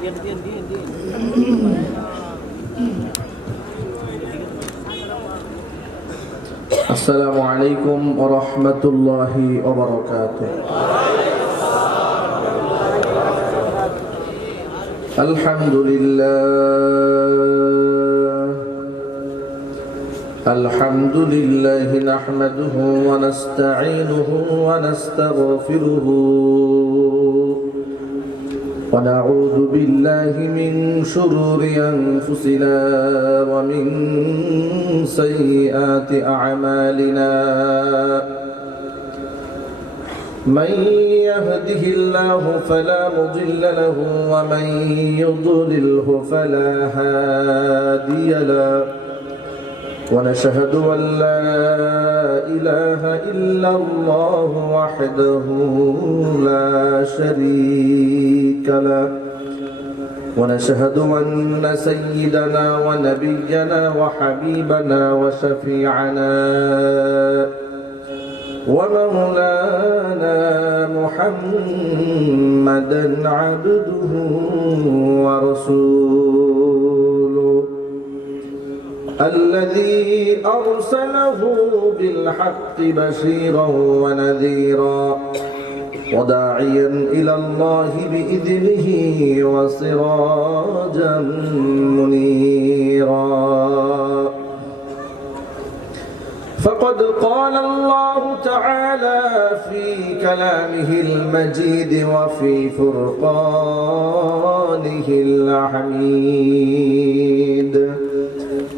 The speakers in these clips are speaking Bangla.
Assalamualaikum warahmatullahi wabarakatuh. Alhamdulillah nahmaduhu wa nasta'inuhu wa nastaghfiruhu wa na'udzu billahi min shururi anfusina wa min sayyiati a'malina. Man yahdihillahu fala mudilla lahu wa man yudlilhu fala hadiya lahu. ونشهد أن لا إله إلا الله وحده لا شريك له ونشهد أن سيدنا ونبينا وحبيبنا وشفيعنا ومولانا محمدا عبده ورسوله الذي أرسله بالحق بشيرا ونذيرا وداعيا إلى الله بإذنه وسراجا منيرا. فقد قال الله تعالى في كلامه المجيد وفي فرقانه الحميد: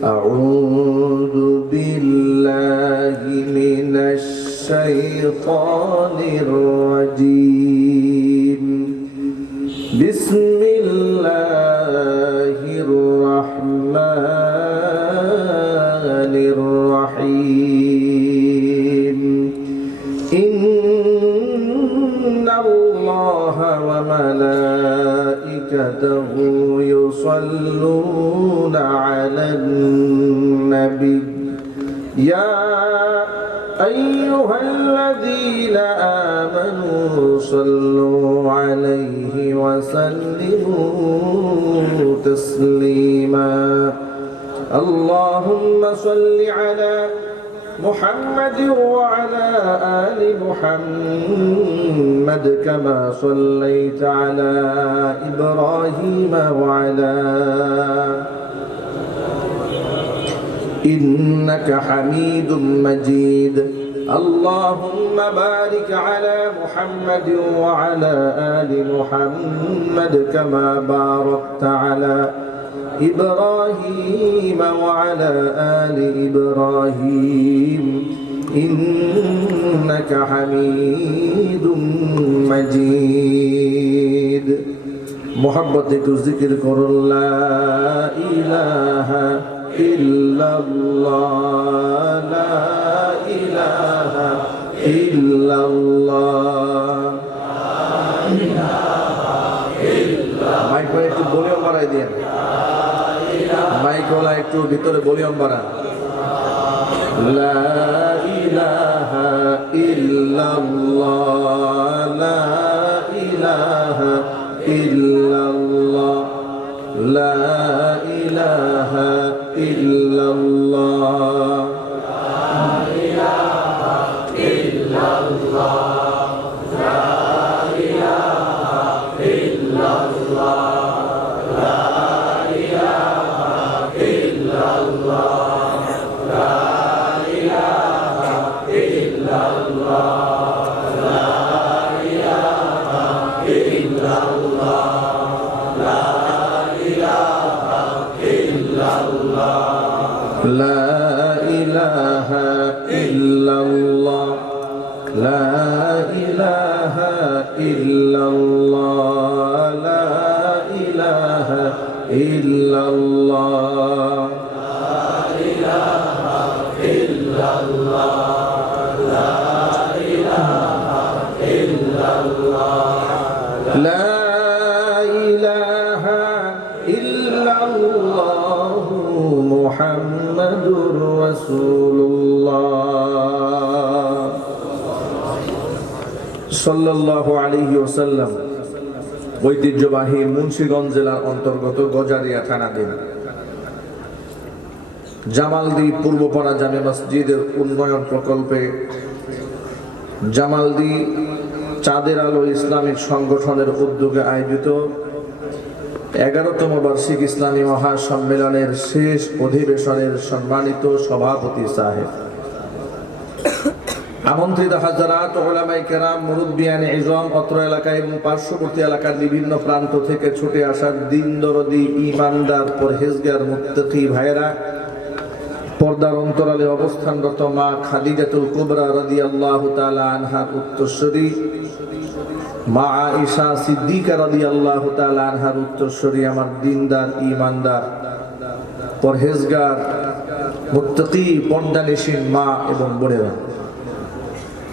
أعوذ بالله من الشيطان الرجيم. بسم الله الرحمن الرحيم. إن الله وملائكته يصلون على النبي يا أيها الذين آمنوا صلوا عليه وسلموا تسليما. اللهم صل على محمد وعلى آل محمد كما صليت على إبراهيم وعلى إنك حميد مجيد. اللهم بارك على محمد وعلى آل محمد كما باركت على إبراهيم وعلى آل إبراهيم إنك حميد مجيد. محبت کو ذکر کرو لا إله إلا الله لا إله إلا الله. Mic করে একটু ভলিউম বাড়াই দিন। মাইক ওলা একটু ভিতরে ভলিউম বাড়া। লা ইলাহা ইল্লাল্লাহ লা ইলাহা ইল্লাল্লাহ লা ইলাহা ইল্লাল্লাহ লা ইলাহা ইল্লাল্লাহ লা ইলাহা ইল্লাল্লাহ লা ইলাহা ইল্লাল্লাহ লা ইলাহা ইল্লাল্লাহ লা ইলাহা ইল্লাল্লাহ লা ইলাহা ইল্লাল্লাহ লা ইলাহা ইল্লাল্লাহ লা ইলাহা ইল্লাল্লাহ লা ইলাহা ইল্লাল্লাহ লা ইলাহা ইল্লাল্লাহ মুহাম্মাদুর রাসূলুল্লাহ সাল্লাল্লাহু আলাইহি ওয়াসাল্লাম। ঐতিহ্যবাহী মুন্সিগঞ্জ জেলার অন্তর্গত গজারিয়া থানাধীন জামালদি পূর্বপাড়া জামে মসজিদের উন্নয়ন প্রকল্পে জামালদি চাঁদের আলো ইসলামিক সংগঠনের উদ্যোগে আয়োজিত 11তম বার্ষিক ইসলামী মহাসম্মেলনের শেষ অধিবেশনের সম্মানিত সভাপতি সাহেব, আমন্ত্রিত হাজারাত উলামায়ে কেরাম, মুরব্বিয়ানে ইজম, অত্র এলাকা এবং পার্শ্ববর্তী এলাকার বিভিন্ন প্রান্ত থেকে ছুটে আসার দিন দরদি ঈমানদার পরহেজগার মুত্তাকি ভাইয়েরা, পর্দার অন্তরালে অবস্থানরত মা খাদিজাতুল কুবরা রাদিয়াল্লাহু তাআলা আনহার উত্তরসূরি, মা আয়েশা সিদ্দিকা রাদিয়াল্লাহু তাআলা আনহার উত্তরসূরি, আমার দিনদার ঈমানদার পরহেজগার মুত্তাকি পর্দানিশীন মা এবং বোনেরা,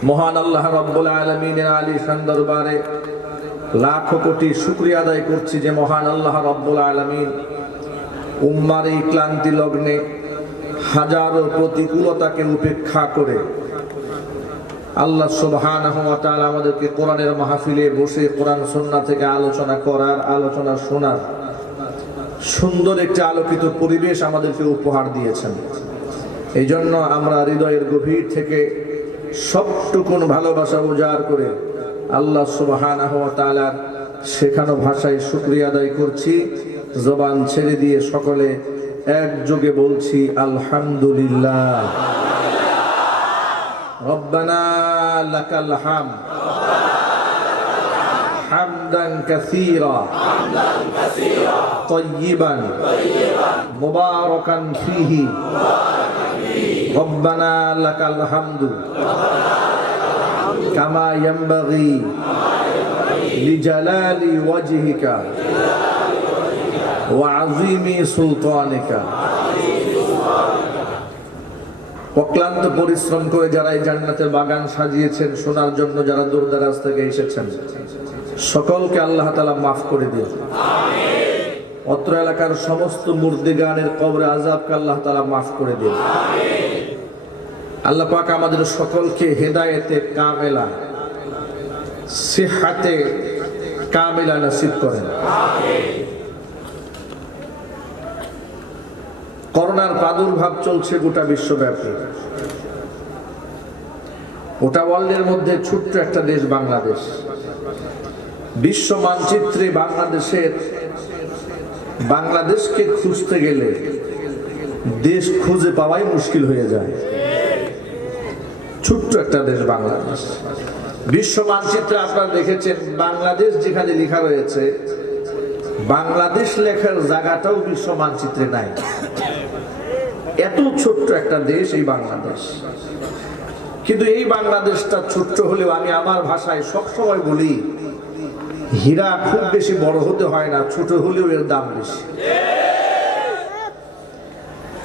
মহান আল্লাহ রাব্বুল আলামিনের আলিশান দরবারে লাখো কোটি শুকরিয়া আদায় করছি যে মহান আল্লাহ রাব্বুল আলামিন উম্মার এই ক্লান্তি লগ্নে হাজারো প্রতিকূলতাকে উপেক্ষা করে আল্লাহ সুবহানাহু ওয়া তাআলা আমাদেরকে কোরআনের মাহফিলে বসে কোরআন সুন্নাহ থেকে আলোচনা করার, আলোচনা শোনার সুন্দর একটি আলোকিত পরিবেশ আমাদেরকে উপহার দিয়েছেন। এই জন্য আমরা হৃদয়ের গভীর থেকে সবটুকুন ভালোবাসা উজাড় করে আল্লাহ সুবহানাহু ওয়া তাআলার শেখানো ভাষায় শুকরিয়া আদায় করছি। জবান ছেড়ে দিয়ে সকলে একযোগে বলছি আলহামদুলিল্লাহ। রব্বানা লাকাল হামদ হামদান কাসীরা তাইয়িবান মুবারাকান ফীহি রব্বানা লাকাল হামদু কামা ইয়ানবাগি লিজালালি ওয়াজহিকা ওয়া আযীমি সুলতানিকা। অক্লান্ত পরিশ্রম করে যারা এই জান্নাতের বাগান সাজিয়েছেন, শোনার জন্য যারা দূর দারাজ থেকে এসেছেন, সকলকে আল্লাহ তাআলা মাফ করে দিন। অত্র এলাকার সমস্ত মুর্দিগানের কবরে আযাবকে আল্লাহ তাআলা মাফ করে দিন। আল্লাহ পাক আমাদের সকলকে হেদায়েতে কামেলা, সিহহাতে কামেলা নসিব করেন। করোনার প্রাদুর্ভাব চলছে গোটা বিশ্বব্যাপী। গোটা ওয়ার্ল্ডের মধ্যে ছোট্ট একটা দেশ বাংলাদেশ। বিশ্ব মানচিত্রে বাংলাদেশকে খুঁজতে গেলে দেশ খুঁজে পাওয়াই মুশকিল হয়ে যায়। ছোট্ট একটা দেশ বাংলাদেশ। বিশ্ব মানচিত্রে আপনারা দেখেছেন বাংলাদেশ যেখানে লেখা রয়েছে, বাংলাদেশ লেখার জায়গাটাও বিশ্ব মানচিত্রে নাই। এত ছোট্ট একটা দেশ এই বাংলাদেশ। কিন্তু এই বাংলাদেশটা ছোট্ট হলেও আমি আমার ভাষায় সবসময় বলি, হীরা খুব বেশি বড় হতে হয় না, ছোট হলেও এর দাম বেশি।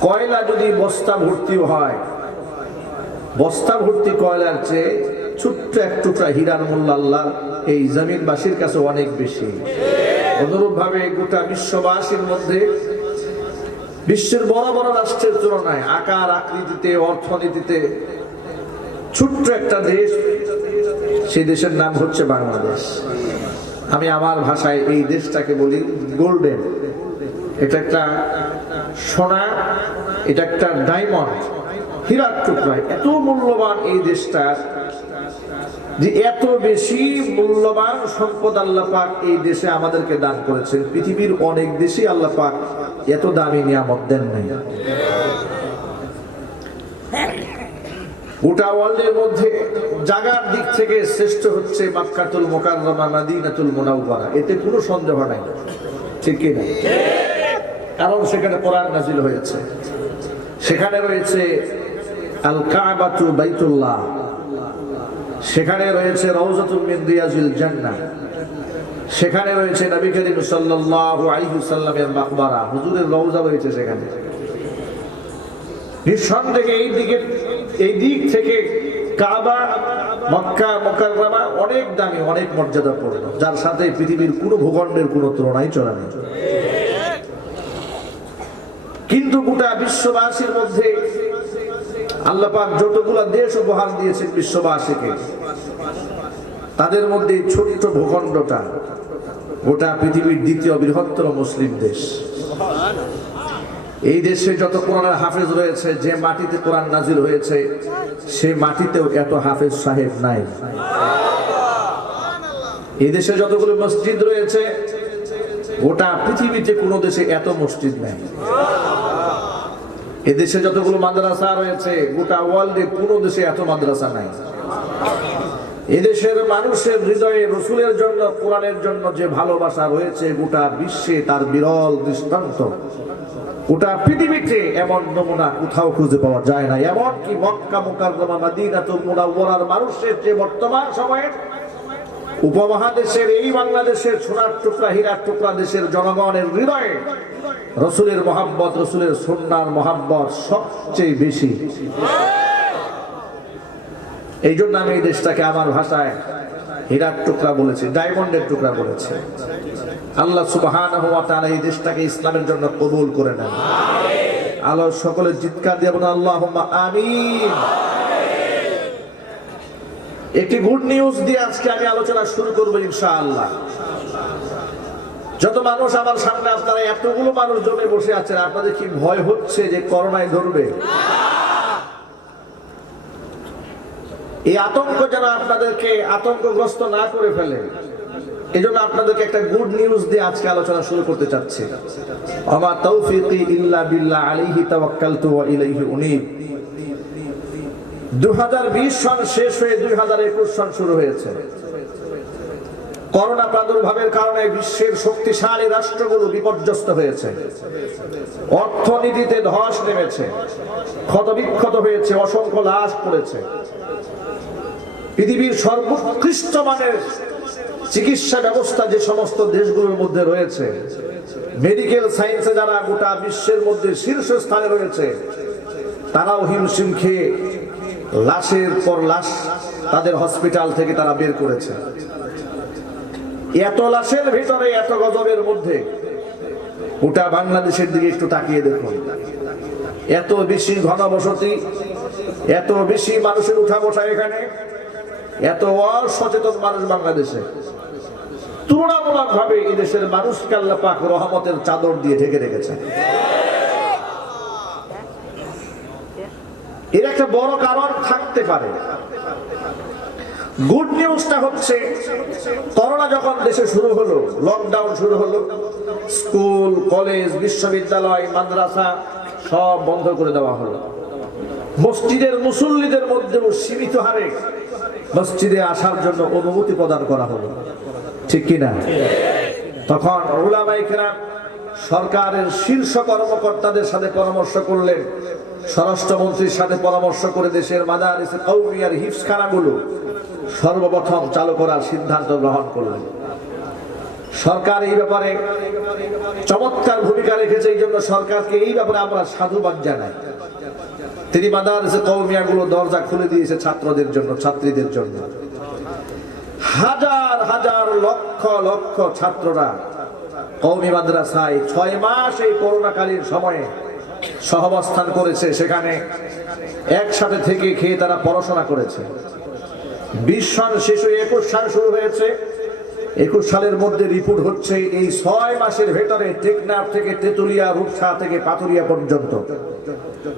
কয়লা যদি বস্তা ভর্তি হয়, বস্তা ভর্তি কয়লার চেয়ে ছোট্ট এক টুকরা হীরার মূল্য আল্লাহ এই জমিনবাসীর কাছে অনেক বেশি। অনুরূপ ভাবে গোটা বিশ্ববাসীর মধ্যে বিশ্বের বড় বড় রাষ্ট্রের তুলনায় আকার আকৃতিতে, অর্থনীতিতে ছোট্ট একটা দেশ, সেই দেশের নাম হচ্ছে বাংলাদেশ। আমি আমার ভাষায় এই দেশটাকে বলি গোল্ডেন। এটা একটা সোনা, এটা একটা ডায়মন্ড, হীরার টুকরা। এত মূল্যবান এই দেশটা যে এত বেশি মূল্যবান সম্পদ আল্লাহ পাক এই দেশে আমাদেরকে দান করেছেন। পৃথিবীর অনেক দেশই আল্লাহ পাক এত দামি নিয়ামত দেন নাই। গোটা ওয়ার্ল্ডের মধ্যে জায়গার দিক থেকে শ্রেষ্ঠ হচ্ছে মক্কাতুল মুকাররমা, মদিনাতুল মুনাওয়ারা। এতে কোনো সন্দেহ নাই, ঠিক কি না? কারণ সেখানে কোরআন নাযিল হয়েছে, সেখানে রয়েছে আল কাবাতু বাইতুল্লাহ, সেখানে রয়েছে রওজাতুম মিন রিয়াজিল জান্নাহ, সেখানে রয়েছে নবী করিম সাল্লাল্লাহু আলাইহি ওয়াসাল্লামের মাকবারা, হুজুরের রওজা রয়েছে সেখানে। নিঃসন্দেহে এই দিক থেকে কাবা, মক্কা মুকাররমা অনেক দামি, অনেক মর্যাদাপূর্ণ, যার সাথে পৃথিবীর কোনো ভূখণ্ডের কোনো তুলনাই চলে না। কিন্তু গোটা বিশ্ববাসীর মধ্যে আল্লাহ পাক যতগুলো দেশ উপহার দিয়েছেন বিশ্ববাসীকে, তাদের মধ্যে ছোট্ট ভূখণ্ডটা গোটা পৃথিবীর দ্বিতীয় বৃহত্তর মুসলিম দেশ। এই দেশে যত কোরআনের হাফেজ রয়েছে, যে মাটিতে কোরআন নাজিল হয়েছে সে মাটিতেও এত হাফেজ সাহেব নাই। এই দেশে যতগুলো মসজিদ রয়েছে গোটা পৃথিবীতে কোনো দেশে এত মসজিদ নাই। এদেশে যতগুলো মাদ্রাসা রয়েছে গোটা ওয়ার্ল্ডে কোনো দেশে এত মাদ্রাসা নাই। এদেশের মানুষের হৃদয়ে রসুলের জন্য, কোরআনের জন্য যে ভালোবাসা রয়েছে গোটা বিশ্বে তার বিরল দৃষ্টান্ত। গোটা পৃথিবীতে এমন নমুনা কোথাও খুঁজে পাওয়া যায় না। এমনকি মক্কা মুকাররমা মদিনাতুল মুনাওয়ারার মানুষের যে বর্তমান সময়ে উপমহাদেশের এই বাংলাদেশের সোনার টুকরা, হীরার টুকরা দেশের জনগণের হৃদয়ে রসুলের মহাব্বত, রসুলের সুন্নাহর মহাব্বত সবচেয়ে বেশি। এই জন্য আমি এই দেশটাকে আমার ভাষায় হীরার টুকরা বলেছি, ডায়মন্ডের টুকরা বলেছি। আল্লাহ সুবহানাহু ওয়া তাআলা এই দেশটাকে ইসলামের জন্য কবুল করে নেন। আল্লাহ সকলের চিৎকার দিয়ে বলুন আল্লাহুম্মা আমিন। একটি গুড নিউজ দিয়ে আজকে আমি আলোচনা শুরু করবো ইনশাআল্লাহ। যত মানুষ আমার সামনে, আপনারা এতগুলো মানুষ জমে বসে আছেন, আপনাদের কি ভয় হচ্ছে যে করোনায় ধরবে? এই আতঙ্ক যেন আপনাদেরকে আতঙ্কগ্রস্ত না করে ফেলে, এই জন্য আপনাদেরকে একটা গুড নিউজ দিয়ে আজকে আলোচনা শুরু করতে চাচ্ছি। আমা তাওফীকি ইল্লা বিল্লাহ আলাইহি তাওয়াক্কালতু ওয়া ইলাইহি উনীব। 2020 সন শেষ হয়ে 2021 সন শুরু হয়েছে। করোনা প্রাদুর্ভাবের কারণে বিশ্বের শক্তিশালী রাষ্ট্রগুলো বিপর্যস্ত হয়েছে, অর্থনীতিতে ধস নেমেছে, ক্ষতবিক্ষত হয়েছে, অসংখ্য লাশ পড়েছে। পৃথিবীর সর্বোৎকৃষ্ট মানের চিকিৎসা ব্যবস্থা যে সমস্ত দেশগুলোর মধ্যে রয়েছে, মেডিকেল সায়েন্সে যারা গোটা বিশ্বের মধ্যে শীর্ষস্থানে রয়েছে, তারাও হিমশিম খেয়ে লাশের পর লাশ তাদের হসপিটাল থেকে তারা বের করেছে। এত লাশের ভিতরে, এত গজবের মধ্যে গোটা বাংলাদেশের দিকে একটু তাকিয়ে দেখুন। এত বেশি ঘনবসতি, এত বেশি মানুষের উঠা বসা, এখানে এত অসচেতন মানুষ বাংলাদেশে। তুলনামূলক ভাবে এই দেশের মানুষকে আল্লাহ পাক রহমতের চাদর দিয়ে ঢেকে রেখেছে। এর একটা বড় কারণ থাকতে পারে। গুড নিউজটা হচ্ছে, করোনা যখন দেশে শুরু হলো, লকডাউন শুরু হলো, স্কুল, কলেজ, বিশ্ববিদ্যালয়, মাদ্রাসা সব বন্ধ করে দেওয়া হলো। মসজিদের মুসল্লিদের মধ্যেও সীমিত হারে মসজিদে আসার জন্য অনুমতি প্রদান করা হলো, ঠিক কিনা? তখন উলামায়ে কেরাম সরকারের শীর্ষ কর্মকর্তাদের সাথে পরামর্শ করলেন, স্বরাষ্ট্রমন্ত্রীর সাথে পরামর্শ করে দেশের মাদারিসে কওমিয়ার হিফজখানাগুলো সর্বপ্রথম চালু করার সিদ্ধান্ত গ্রহণ করলেন। সরকার এই ব্যাপারে চমৎকার ভূমিকা রেখেছে, এই জন্য সরকারকে এই ব্যাপারে আমরা সাধুবাদ জানাই। তিনি মাদারিসে কওমিয়াগুলো দরজা খুলে দিয়েছে ছাত্রদের জন্য, ছাত্রীদের জন্য। হাজার হাজার লক্ষ লক্ষ ছাত্ররা কওমি মাদ্রাসায় 6 মাস এই করোনাকালীন সময়ে সহাবস্থান করেছে। সেখানে একসাথে থেকে খেয়ে তারা পড়াশোনা করেছে। 20 সাল শেষ হয়ে 21 সাল শুরু হয়েছে। 21 সালের মধ্যে রিপোর্ট হচ্ছে এই 6 মাসের ভেতরে টেকনাফ থেকে তেতুলিয়া, রূপসা থেকে পাথুরিয়া পর্যন্ত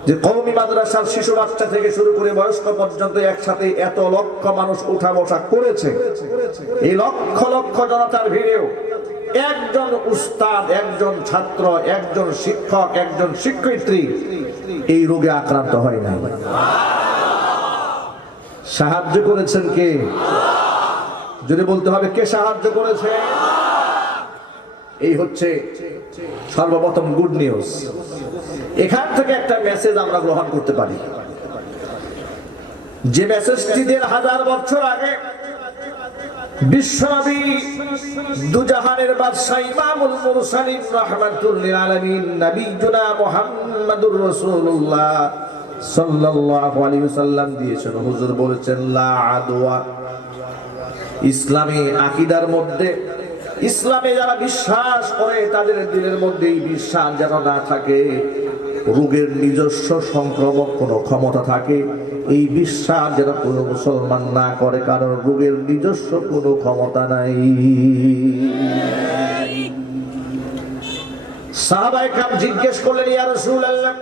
যে কওমি মাদ্রাসার শিশু বাচ্চা থেকে শুরু করে বয়স্ক পর্যন্ত একসাথে এত লক্ষ মানুষ উঠা বসা করেছে। এই লক্ষ লক্ষ জনতার ভিড়েও একজন উস্তাদ, একজন ছাত্র, একজন শিক্ষক, একজন শিক্ষয়িত্রী এই রোগে আক্রান্ত হয় নাই। সাহায্য করেছেন কে? যদি বলতে হবে কে সাহায্য করেছে? এই হচ্ছে সর্বপ্রথম গুড নিউজ। এখান থেকে একটা মেসেজ আমরা গ্রহণ করতে পারি, যে মেসেজটি 1000 বছর আগে বিশ্বনবী দুজাহানের বাদশা ইমামুল মুরসালিন রাহমাতুল লিল আলামিন নবীনা মুহাম্মাদুর রাসূলুল্লাহ সাল্লাল্লাহু আলাইহি ওয়াসাল্লাম দিয়েছেন। হুজুর বলেছেন লা আদওয়া। ইসলামী আকীদার মধ্যে, ইসলামে যারা বিশ্বাস করে তাদের দিলের মধ্যে এই বিশ্বাস যেন না থাকে রোগের নিজস্ব সংক্রামক কোনো ক্ষমতা থাকে, এই বিশ্বাস যেন কোনো মুসলমান না করে, কারণ রোগের নিজস্ব কোনো ক্ষমতা নাই। সাহাবায়ে কেরাম জিজ্ঞেস করলেন, ইয়া রাসূলুল্লাহ,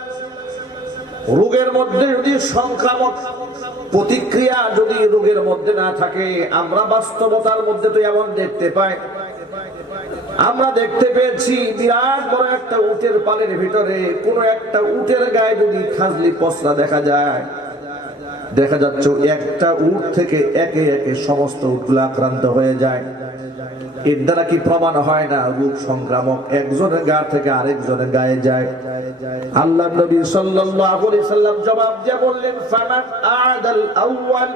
রোগের মধ্যে যদি সংক্রামক প্রতিক্রিয়া যদি রোগের মধ্যে না থাকে, আমরা বাস্তবতার মধ্যে তো এমন দেখতে পাই, আমরা দেখতে পেয়েছি বিরাট বড় একটা উটের পালের ভিতরে কোন একটা উটের গায়ে যদি খাজলি পচরা দেখা যায়, দেখা যাচ্ছে একটা উট থেকে একে একে সমস্ত উটগুলো আক্রান্ত হয়ে যায়। এর দ্বারা কি প্রমাণ হয় না রোগ সংক্রামক একজনের গা থেকে আরেকজনের গায়ে যায়? আল্লাহ নবী সাল্লাল্লাহু আলাইহি সাল্লাম জবাব দিয়ে বললেন, ফামান আদাল আউয়াল,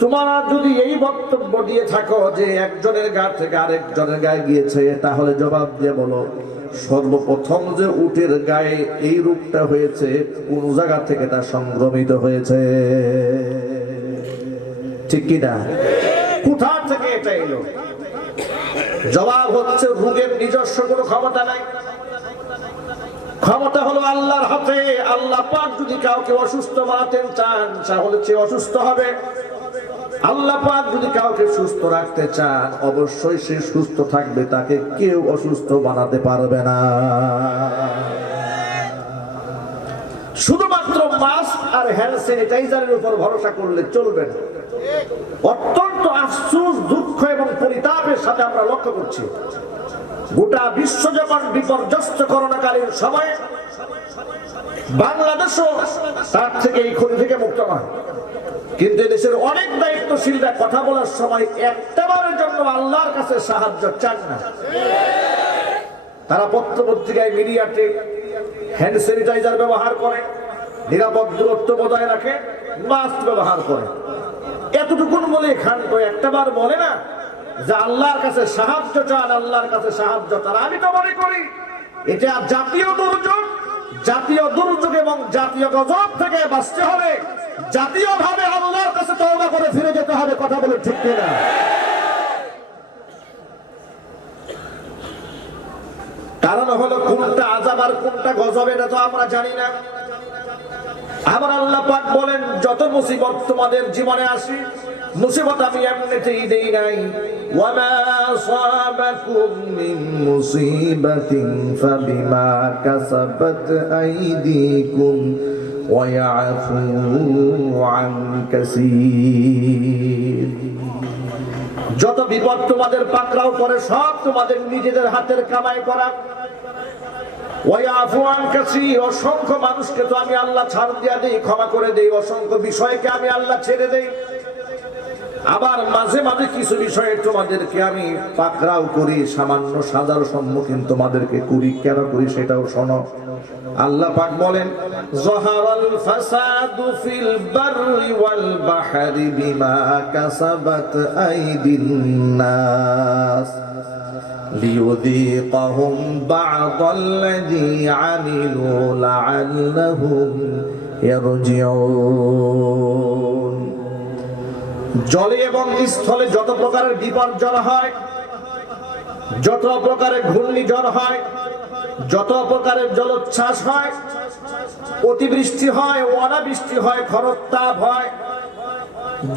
তোমরা যদি এই বক্তব্য দিয়ে থাকো যে একজনের গা থেকে আরেকজনের গায়ে গিয়েছে, তাহলে জবাব দিয়ে বলো, সর্বপ্রথম যে উটের গায়ে এই রোগটা হয়েছে কোন জায়গা থেকে তা সংক্রমিত হয়েছে? ঠিক কি না? কোথা থেকে এটা এলো? জবাব হচ্ছে রোগের নিজস্ব কোনো ক্ষমতা নাই, ক্ষমতা হলো আল্লাহর হাতে। আল্লাহ পাক যদি কাউকে অসুস্থ বানাতে চান, তাহলে সে অসুস্থ হবে। আল্লাহ পাক যদি কাউকে সুস্থ রাখতে চান, অবশ্যই সে সুস্থ থাকবে, তাকে কেউ অসুস্থ বানাতে পারবে না। শুধুমাত্র মাস্ক আর হ্যান্ড স্যানিটাইজারের উপর ভরসা করলে চলবে না। অত্যন্ত আফসোস, দুঃখ এবং পরিতাপের সাথে আমরা লক্ষ্য করছি, গোটা বিশ্ব যখন বিপর্যস্ত করোনাকালীন সময়ে বাংলাদেশও তার থেকে এই ক্ষতি থেকে মুক্ত নয়, কিন্তু দেশের অনেক দায়িত্বশীলরা কথা বলার সময় একটাবারের জন্য আল্লাহর কাছে সাহায্য চান না। তারা পত্র-পত্রিকায়, মিডিয়াতে হ্যান্ড স্যানিটাইজার ব্যবহার করে, নিরাপদ দূরত্ব বজায় রাখে, মাস্ক ব্যবহার করে, এতটুকুন বলে খান্ত একটাবার বলে না যে আল্লাহর কাছে সাহায্য চান, আল্লাহর কাছে সাহায্য চান। আমি তো মনে করি এটা জাতীয় দুর্যোগ, জাতীয় দুর্যোগ এবং জাতীয় গজব থেকে বাঁচতে হবে, জাতীয়ভাবে আল্লাহর কাছে তওবা করে ফিরে যেতে হবে। কথা বলে ঠিক কিনা? কারণ হলো কোনটা আযাব আর কোনটা গজব এটা তো আমরা জানি না। আবার আল্লাহ পাক বলেন, যত মুসিবত তোমাদের জীবনে আসে, মুসিবত আমি এমনিতেই দেই নাই। ওয়ামা আসাবাকুম মিন মুসিবাতিন ফাবিমা কাসাবাত আইদিকুম ওয়া ইয়াফু আন কাসীর। যত বিপদ তোমাদের পাকড়াও করে সব তোমাদের নিজেদের হাতের কামাই করা। অসংখ্য মানুষকে তো আমি আল্লাহ ছাড় দিয়া দেই, ক্ষমা করে দেই, অসংখ্য বিষয়কে আমি আল্লাহ ছেড়ে দেই। আবার মাঝে মাঝে কিছু বিষয়ে তোমাদেরকে আমি পাকড়াও করি, সামান্য সাজার সম্মুখীন তোমাদেরকে করি। কেন করি সেটাও শোনো। আল্লাহ পাক বলেন, যাহারাল ফাসাদু ফিল বাররি ওয়াল বাহরি বিমা কাসাবাত আইদিন নাস লিয়ুযীকাহুম বা'দাল্লাযী আমিলু লা'আল্লাহুম ইয়ারজিউন। জলে এবং স্থলে যত প্রকারের বিপর্যয় হয়, যত প্রকারের ঘূর্ণিঝড় হয়, যত প্রকারের জলোচ্ছ্বাস হয়, অতিবৃষ্টি হয়, অনাবৃষ্টি হয়, খরতাপ হয়,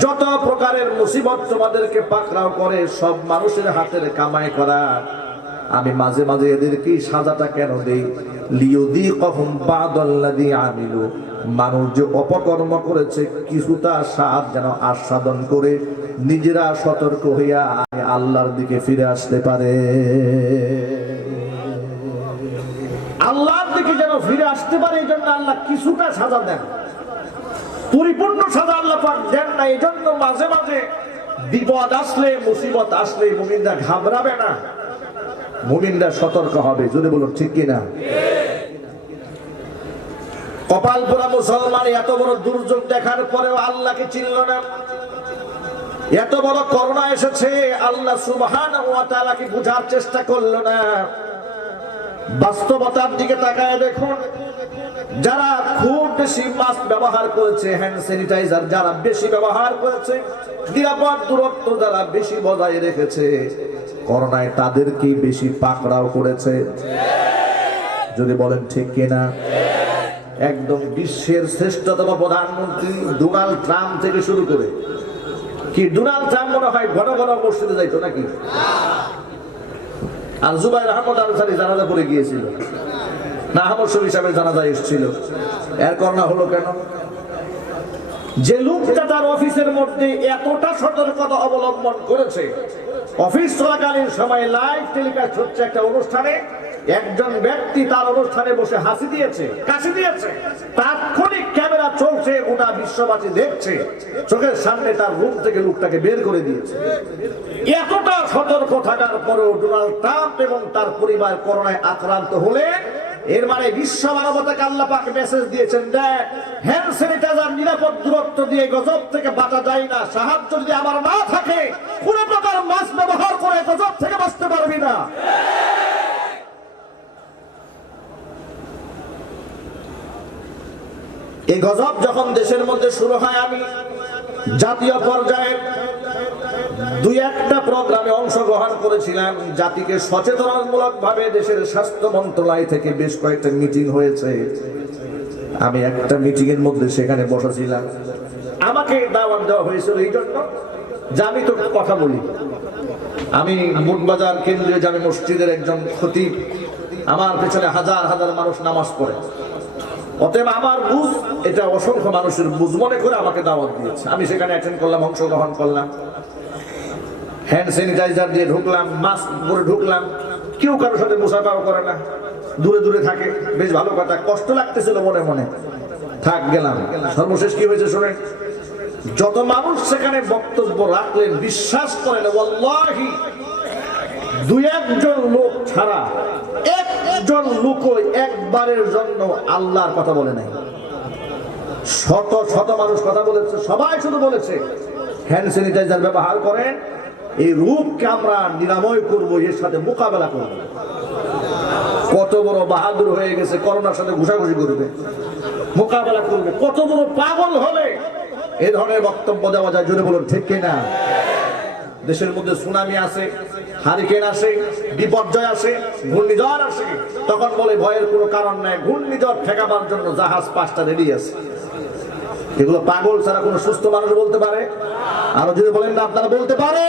যত প্রকারের মুসিবত তোমাদেরকে পাকড়াও করে, সব মানুষের হাতের কামাই করা। আমি মাঝে মাঝে এদেরকে সাজাটা কেন দেই? লিয়ুযীকাহুম বা'দাল্লাযী আমিলু, মানুষ যে অপকর্ম করেছে কিছুটা স্বাদ যেন আস্বাদন করে নিজেরা সতর্ক হইয়া আল্লাহর দিকে ফিরে আসতে পারে, আল্লাহর দিকে যেন ফিরে আসতে পারে। এই জন্য আল্লাহ কিছুটা সাজা দেন, পরিপূর্ণ সাজা আল্লাহ পাক দেন না। এই জন্য মাঝে মাঝে বিপদ আসলে, মুসিবত আসলে মুমিনরা ঘাবড়াবে না, মুমিনরা সতর্ক হবে। যদি বলুন ঠিক কিনা? কপাল পোড়া মুসলমান এত বড় দুর্যোগ দেখার পরেও আল্লাহকে চিনল না। এত বড় করোনা এসেছে, আল্লাহ সুবহানাহু ওয়া তাআলাকে বোঝার চেষ্টা করল না। বাস্তবতার দিকে তাকায় দেখুন, যারা খুব বেশি মাস্ক ব্যবহার করেছে, হ্যান্ড স্যানিটাইজার যারা বেশি ব্যবহার করেছে, নিরাপদ দূরত্ব যারা বেশি বজায় রেখেছে, করোনায় তাদেরকেই বেশি পাকড়াও করেছে। যদি বলেন ঠিক কিনা? একদম বিশ্বের শ্রেষ্ঠতম প্রধানমন্ত্রী ডোনাল্ড ট্রাম্প থেকে শুরু করে, কি ডোনাল্ড ট্রাম্প মনে হয় ঘন ঘন মসজিদে যাইতো নাকি? আর জুবাইর আহমদ আনসারী জানাজা পড়ে গিয়েছিল না, আহমদ শরীফ সাহেবের জানাজা এসেছিল। এর করোনা হলো কেন? যে লোকটা তার অফিসের মধ্যে এতটা সতর্কতা অবলম্বন করেছে, অফিস চলাকালীন সময় লাইভ টেলিকাস্ট হচ্ছে একটা অনুষ্ঠানে, একজন ব্যক্তি তার অনুষ্ঠানে বসে হাসি দিয়েছে, কাশি দিয়েছে, তাৎক্ষণিক ক্যামেরা চলছে, গোটা বিশ্ববাসী দেখছে, চোখের সামনে তার রুম থেকে লোকটাকে বের করে দিয়েছে। এতটা সতর্ক থাকার পরেও ডোনাল্ড ট্রাম্প এবং তার পরিবার করোনায় আক্রান্ত হলে, এর মানে বিশ্ব মানবতাকে আল্লাহ পাক মেসেজ দিয়েছেন, দেখ হ্যান্ড স্যানিটাইজার নিরাপদ দূরত্ব দিয়ে গজব থেকে বাঁচা যায় না, সাহায্য যদি আমার না থাকে কোন প্রকার মাস্ক ব্যবহার করে গজব থেকে বাঁচতে পারবি না। এই গজব যখন দেশের মধ্যে শুরু হয়, আমি জাতীয় পর্যায়ে দুই একটা প্রোগ্রামে অংশগ্রহণ করেছিলাম। জাতিকে সচেতনমূলক ভাবে দেশের স্বাস্থ্য মন্ত্রণালয় থেকে বেশ কয়েকটা মিটিং হয়েছে। আমি একটা মিটিং এর মধ্যে সেখানে বসেছিলাম। আমাকে দাওয়াত দেওয়া হয়েছিল এই জন্য যে আমি তো কথা বলি, আমি মুটবাজার কেন্দ্রীয় জামে মসজিদের একজন খতিব, আমার পেছনে হাজার হাজার মানুষ নামাজ পড়ে, অতএব আমার বুঝ এটা অসংখ্য মানুষের বুঝ মনে করে আমাকে দাওয়াত দিয়েছে। আমি সেখানে অ্যাটেন্ড করলাম, অংশগ্রহণ করলাম, হ্যান্ড স্যানিটাইজার দিয়ে ঢুকলাম, মাস্ক পরে ঢুকলাম, কেউ কারোর সাথে মুসাফাও করে না, দূরে দূরে থাকে, বেশ ভালো কথা। কষ্ট লাগতেছিল মনে মনে, থাক গেলাম। সর্বশেষ কি হয়েছে শুনেন, যত মানুষ সেখানে বক্তব্য রাখলেন, বিশ্বাস করেন ওয়াল্লাহি দুই একজন লোক ছাড়া একজন লোক একবারের জন্য আল্লাহর কথা বলে নাই। শত শত মানুষ কথা বলেছে, সবাই শুধু বলেছে হ্যান্ড স্যানিটাইজার ব্যবহার করেন, এই রোগকে আমরা নিরাময় করব, এর সাথে মোকাবেলা করব। কত বড় বাহাদুর হয়ে গেছে, করোনার সাথে ঘুষাঘুষি করবে, মোকাবেলা করবে। কত বড় পাগল হলে এই ধরনের বক্তব্য দেওয়া যায়, জোরে বলুন ঠিক কিনা? দেশের মধ্যে সুনামি আসে, হারিকেন আসে, বিপর্যয় আসে, ঘূর্ণিঝড় আসে, তখন বলে ভয়ের কোনো কারণ নাই, ঘূর্ণিঝড় ঠেকাবার জন্য জাহাজ 5টা রেডি আছে। এগুলো পাগল ছাড়া কোনো সুস্থ মানুষ বলতে পারে? আরো যদি বলেন না আপনারা বলতে পারে?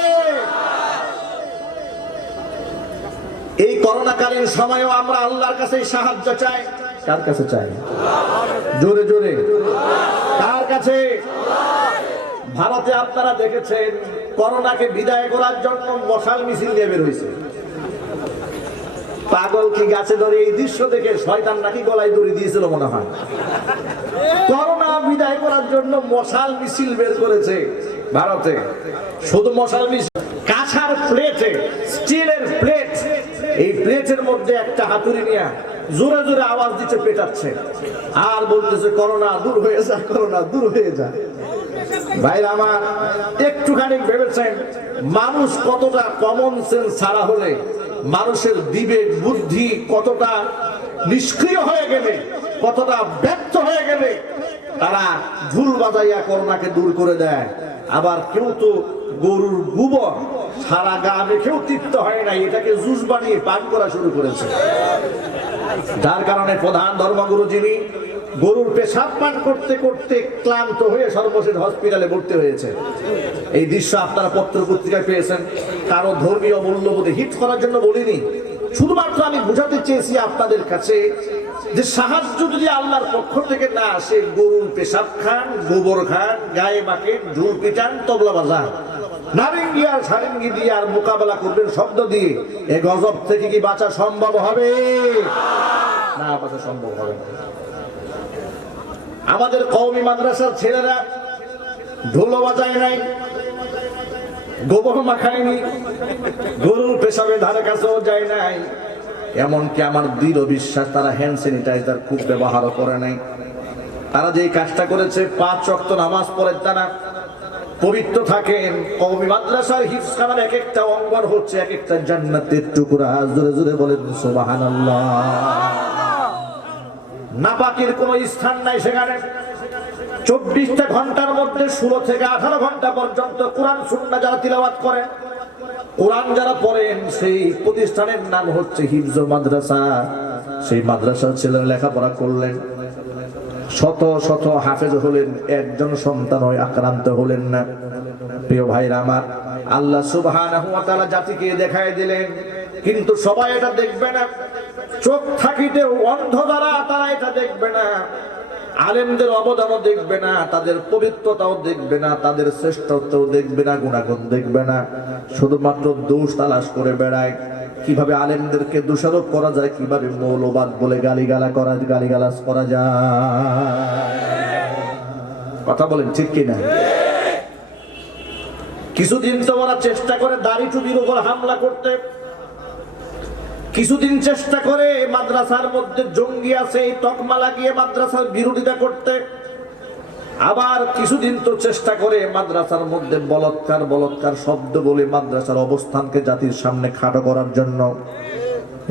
এই করোনাকালীন সময়েও আমরা আল্লাহর কাছে সাহায্য চাই। কার কাছে চাই? জোরে জোরে কার কাছে? ভারতে আপনারা দেখেছেন করোনাকে বিদায় করার জন্য মশাল মিছিল নিয়ে বের হয়েছে। পাগল কি গাছে ধরে? এই দৃশ্য দেখে শয়তান নাকি গলায় দড়ি দিয়েছিল মনে হয়। করোনা বিদায় করার জন্য মশাল মিছিল বের করেছে ভারতে। শুধু মশাল মিছিল, কাঁসার প্লেটে, স্টিলের প্লেট, এই প্লেটের মধ্যে একটা হাতুড়ি নিয়ে জোরে জোরে আওয়াজ দিচ্ছে, পেটাচ্ছে আর বলতেছে করোনা দূর হয়ে যা, করোনা দূর হয়ে যা। ভাইরা আমার, একটুখানি ভেবেছেন মানুষ কতটা কমন সেন্স ছাড়া হলে, মানুষের বিবেক বুদ্ধি কতটা নিষ্ক্রিয় হয়ে গেলে, কতটা ব্যর্থ হয়ে গেলে তারা ঝুল বাজাইয়া করোনাকে দূর করে দেয়। আবার কেউ তো গরুর গোবর সারা গা মেখেও তৃপ্ত হয় না, এটাকে জুস বানিয়ে পান করা শুরু করেছে। যার কারণে প্রধান ধর্মগুরু যিনি গরুর পেশাব পান করতে করতে ক্লান্ত হয়ে সর্বশেষ হসপিটালে ভর্তি হয়েছে। এই দৃশ্য আপনারা পত্র পত্রিকায় পেয়েছেন। কারো ধর্মীয় মূল্যবোধে হিট করার জন্য বলিনি, শুধুমাত্র আমি বোঝাতে চেয়েছি আপনাদের কাছে যে সাহায্য যদি আল্লাহর পক্ষ থেকে না আসে, গরুর পেশাব খান, গোবর খান, গায়ে মাখেন, ঢোল পিটান, তবলা বাজান, নারিঙ্গি আর সারিঙ্গি দিয়ে আর মোকাবেলা করবেন শব্দ দিয়ে, এই গজব থেকে কি বাঁচা সম্ভব হবে? না, বাঁচা সম্ভব হবে না। আমাদের কওমি মাদ্রাসার ছেলেরা ঢোলও বাজায় নাই, গোবর মাখায়নি, গরুর পেশাবের ধারে কাছেও যায় নাই। এমনকি আমার দৃঢ় বিশ্বাস তারা হ্যান্ড স্যানিটাইজার খুব ব্যবহারও করে নাই। তারা যে কাজটা করেছে, 5 ওয়াক্ত নামাজ পড়ে তারা পবিত্র থাকেন। কওমি মাদ্রাসার হিফজখানার এক একটা অঙ্গন হচ্ছে এক একটা জান্নাতের টুকরা। জোরে জোরে বলেন সুবহানাল্লাহ। নাপাকের কোনো স্থান নাই সেখানে। 24টা ঘন্টার মধ্যে 16 থেকে 18 ঘন্টা পর্যন্ত কোরআন সুন্নাহ যারা তিলাওয়াত করেন, কোরআন যারা পড়েন, সেই প্রতিষ্ঠানের নাম হচ্ছে হিফজ মাদ্রাসা। সেই মাদ্রাসার ছেলেরা লেখাপড়া করলেন, শত শত হাফেজ হলেন, একজন সন্তান হয়ে আক্রান্ত হলেন না। প্রিয় ভাইরা আমার, আল্লাহ সুবহানাহু ওয়া তাআলা জাতিকে দেখায় দিলেন, কিন্তু সবাই এটা দেখবে না। চোখ থাকিতে অন্ধ যারা, তারা এটা দেখবে না। আলেমদের অবদানও দেখবে না, তাদের পবিত্রতাও দেখবে না, তাদের শ্রেষ্ঠত্বও দেখবে না, গুণাগুণ দেখবে না। শুধুমাত্র দোষ তালাশ করে বেড়ায়। কিভাবে আলেমদেরকে দোষারোপ করা যায়, কিভাবে মৌলবাদ বলে গালিগালাজ করা যায়। কথা বলেন ঠিক কিনা? কিছুদিন তো ওরা চেষ্টা করে দাড়ি টুপির উপর হামলা করতে, কিছুদিন চেষ্টা করে মাদ্রাসার মধ্যে জঙ্গি আছে এই তকমা লাগিয়ে মাদ্রাসার বিরোধিতা করতে, আবার কিছুদিন তো চেষ্টা করে মাদ্রাসার মধ্যে বলৎকার শব্দ বলে মাদ্রাসার অবস্থানকে জাতির সামনে খাটো করার জন্য।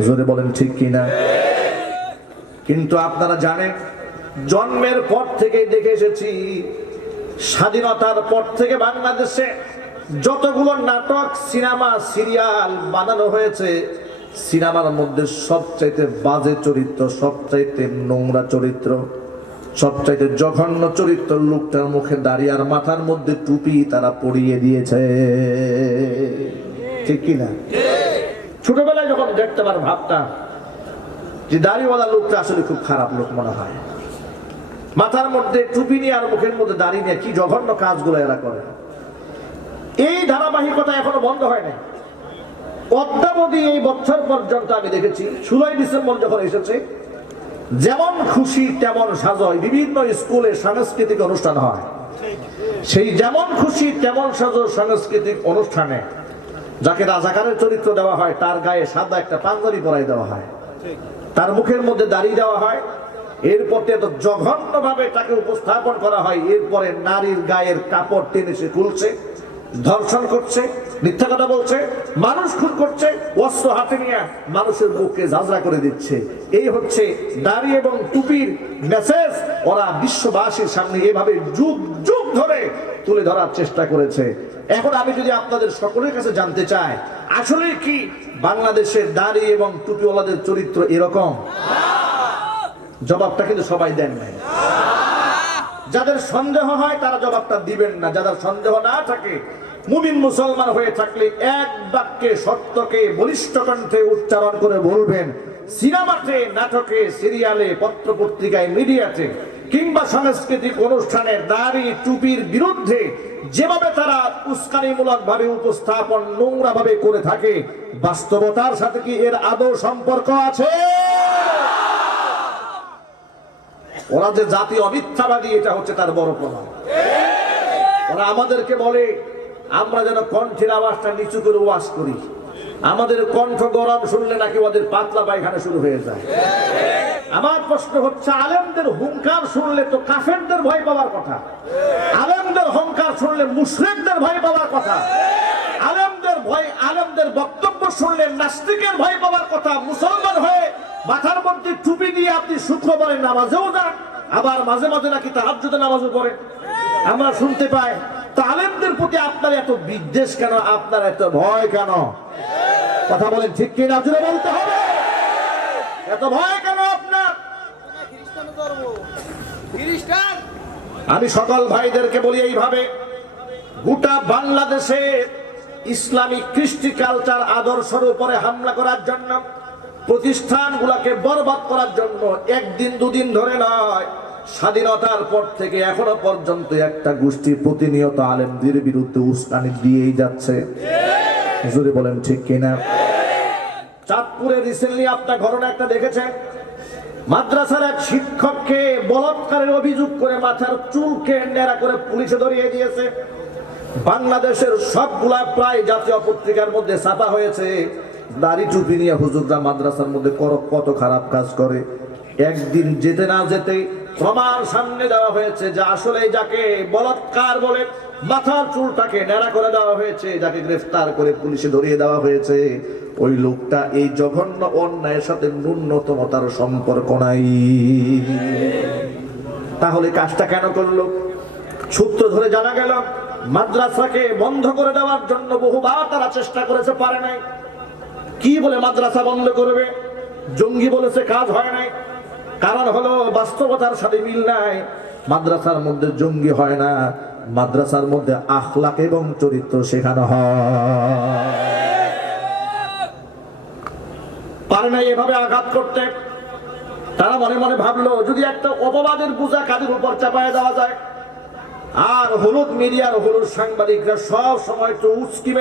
জোরে বলেন ঠিক কিনা? কিন্তু আপনারা জানেন, জন্মের পর থেকে দেখে এসেছি, স্বাধীনতার পর থেকে বাংলাদেশে যতগুলো নাটক, সিনেমা, সিরিয়াল বানানো হয়েছে, সিনেমার মধ্যে সবচাইতে বাজে চরিত্র, সবচাইতে নোংরা চরিত্র, সবচাইতে জঘন্য চরিত্র লোকটার মুখে দাড়ি আর মাথার মধ্যে টুপি তারা পরিয়ে দিয়েছে। ঠিক কিনা? ছোটবেলায় যখন দেখতে পার ভাবতাম যে দাড়িওয়ালা লোকটা আসলে খুব খারাপ লোক মনে হয়। মাথার মধ্যে টুপি নিয়ে আর মুখের মধ্যে দাড়ি নিয়ে কি জঘন্য কাজগুলো এরা করে। এই ধারাবাহিকতা এখনো বন্ধ হয় না। অদ্যাবধি এই বছর পর্যন্ত আমি দেখেছি, 16 ডিসেম্বর যখন এসেছে, যেমন খুশি তেমন সাজয়, বিভিন্ন স্কুলে সাংস্কৃতিক অনুষ্ঠান হয়। সেই যেমন খুশি তেমন সাজো সাংস্কৃতিক অনুষ্ঠানে যাকে রাজাকারের চরিত্র দেওয়া হয়, তার গায়ে সাদা একটা পাঞ্জাবি পরাই দেওয়া হয়, তার মুখের মধ্যে দাড়ি দেওয়া হয়, এরপর এত জঘন্য ভাবে তাকে উপস্থাপন করা হয়। এরপরে নারীর গায়ের কাপড় টেনে সে খুলছে, ধর্ষণ করছে, মিথ্যা কথা বলছে, মানুষ খুন করছে, অস্ত্র হাতে নিয়ে মানুষের বুককে ঝাঁঝরা করে দিচ্ছে। এই হচ্ছে দাড়ি এবং টুপির মেসেজ। ওরা বিশ্ববাসীর সামনে এভাবে যুগ যুগ ধরে তুলে ধরার চেষ্টা করেছে। এখন আমি যদি আপনাদের সকলের কাছে জানতে চাই, আসলে কি বাংলাদেশের দাড়ি এবং টুপিওয়ালাদের চরিত্র এরকম? জবাবটা কিন্তু সবাই দেন নাই। যাদের সন্দেহ হয় তারা জবাবটা দিবেন না। যাদের সন্দেহ না থাকে, মুমিন মুসলমান হয়ে থাকলে এক বাক্যে সত্যকে বলিষ্ঠ কণ্ঠে উচ্চারণ করে বলবেন, সিনেমাতে, নাটকে, সিরিয়ালে, পত্র পত্রিকায়, মিডিয়াতে কিংবা সাংস্কৃতিক অনুষ্ঠানে দাড়ি টুপির বিরুদ্ধে যেভাবে তারা উস্কানিমূলক ভাবে উপস্থাপন নোংরা ভাবে করে থাকে, বাস্তবতার সাথে কি এর আদৌ সম্পর্ক আছে? ওরা যে জাতীয় মিথ্যাবাদী, এটা হচ্ছে তার বড় প্রমাণ। ওরা আমাদেরকে বলে আমরা যেন কণ্ঠের আওয়াজটা নিচু করে ওয়াজ করি। আমাদের কণ্ঠ গরম শুনলে নাকি ওদের পাতলা পায়খানা শুরু হয়ে যায়। আমার প্রশ্ন হচ্ছে, আলেমদের হুঙ্কার শুনলে তো কাফেরদের ভয় পাওয়ার কথা, আলেমদের হুঙ্কার শুনলে মুশরিকদের ভয় পাওয়ার কথা, আলেমদের বক্তব্য শুনলে নাস্তিকের ভয় পাওয়ার কথা। মুসলমান হয়ে মাথার মধ্যে টুপি দিয়ে আপনি শুক্রবারে নামাজেও যান, আবার মাঝে মাঝে নাকি তাহাজ্জুদের নামাজও পড়েন, আমরা শুনতে পাই। তো আলেমদের প্রতি আপনার এত বিদ্বেষ কেন? আপনার এত ভয় কেন? কথা বলেন ঠিক কিনা? জোরে বলতে হবে। এত ভয় কেন আপনার? আমি সকল ভাইদেরকে বলি এইভাবে, গোটা বাংলাদেশে ইসলামিক কৃষ্টি কালচার আদর্শের উপরে হামলা করার জন্য, প্রতিষ্ঠানগুলোকে বরবাদ করার জন্য একদিন দুদিন ধরে নয়, স্বাধীনতার পর থেকে এখনো পর্যন্ত একটা গোষ্ঠী প্রতিনিয়ত আলেমদের বিরুদ্ধে উস্কানি দিয়েই যাচ্ছে। জোরে বলেন ঠিক কিনা? চাঁদপুরে রিসেন্টলি আপনার ঘটনা একটা দেখেছেন, মাদ্রাসার এক শিক্ষককে বলাৎকারের অভিযোগ করে মাথার চুলকে ন্যাড়া করে পুলিশে ধরিয়ে দিয়েছে। বাংলাদেশের সবগুলা প্রায় জাতীয় পত্রিকার মধ্যে ছাপা হয়েছে। দাড়ি টুপি নিয়ে হুজুররা মাদ্রাসার মধ্যে কত খারাপ কাজ করে। একদিন যেতে না যেতে প্রমাণ সামনে দেওয়া হয়েছে যে আসলে যাকে বলাৎকার বলে মাথার চুলটাকে ন্যাড়া করে দেওয়া হয়েছে, যাকে গ্রেফতার করে পুলিশে ধরিয়ে দেওয়া হয়েছে, ওই লোকটা এই জঘন্য অন্যায়ের সাথে ন্যূনতম তার সম্পর্ক নাই। তাহলে কাজটা কেন করলো? সূত্র ধরে জানা গেল, মাদ্রাসাকে বন্ধ করে দেওয়ার জন্য বহুবার তারা চেষ্টা করেছে, পারে নাই। কি বলে মাদ্রাসা বন্ধ করবে? জঙ্গি বলেছে, কাজ হয় নাই। কারণ হলো বাস্তবতার সাথে মিল নাই। মাদ্রাসার মধ্যে জঙ্গি হয় না, মাদ্রাসার মধ্যে আখলাক এবং চরিত্র শেখানো হয়। পারে না এভাবে আঘাত করতে। তারা মনে মনে ভাবলো যদি একটা অপবাদের বোঝা কাদের উপর চাপায় দেওয়া যায়। আর হলুদ মিডিয়ার হলুদ সাংবাদিকরা সব সময় তো উকি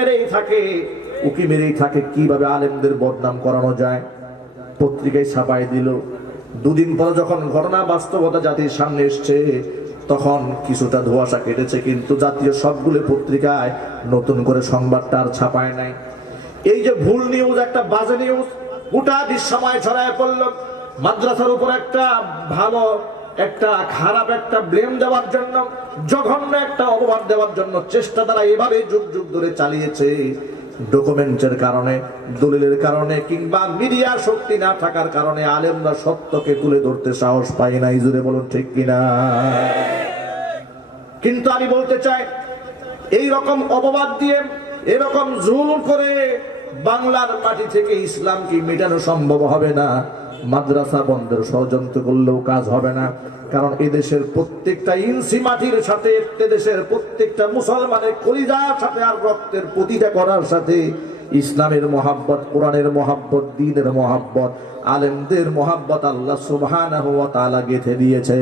মেরেই থাকে কিভাবে আলেমদের বদনাম করানো যায়। পত্রিকায় ছাপাই দিল। দুদিন পরে যখন ঘটনা বাস্তবতা জাতির সামনে এসছে, তখন কিছুটা ধোঁয়াশা কেটেছে, কিন্তু জাতীয় সবগুলো পত্রিকায় নতুন করে সংবাদটা আর ছাপায় নাই। এই যে ভুল নিউজ, একটা বাজে নিউজ গোটা বিশ্বময় ছড়ায় পড়ল। মাদ্রাসার উপর একটা ভালো একটা খারাপ একটা ব্লেম দেওয়ার জন্য, জঘন্য একটা অপবাদ দেওয়ার জন্য চেষ্টা তারা এভাবে যুগ যুগ ধরে চালিয়েছে। ডকুমেন্টের কারণে, দলিলের কারণে, কিংবা মিডিয়ার শক্তি না থাকার কারণে আলেমরা সত্যকে তুলে ধরতে সাহস পায় না। জুড়ে বলুন ঠিক কিনা? কিন্তু আমি বলতে চাই, এই রকম অপবাদ দিয়ে, এরকম জুলুম করে বাংলার মাটি থেকে ইসলামকে মেটানো সম্ভব হবে না। মাদ্রাসা বন্ধের ষড়যন্ত্র করলেও কাজ হবে না। কারণ এদেশের প্রত্যেকটা ইঞ্চি মাটির সাথে, এদেশের প্রত্যেকটা মুসলমানের কলিজার সাথে আর রক্তের প্রতিটা করার সাথে ইসলামের মহাব্বত, কোরআনের মহাব্বত, দ্বীনের মহাব্বত, আলেমদের মহাব্বত আল্লাহ সুবহানাহু ওয়া তাআলা গেঁথে দিয়েছে।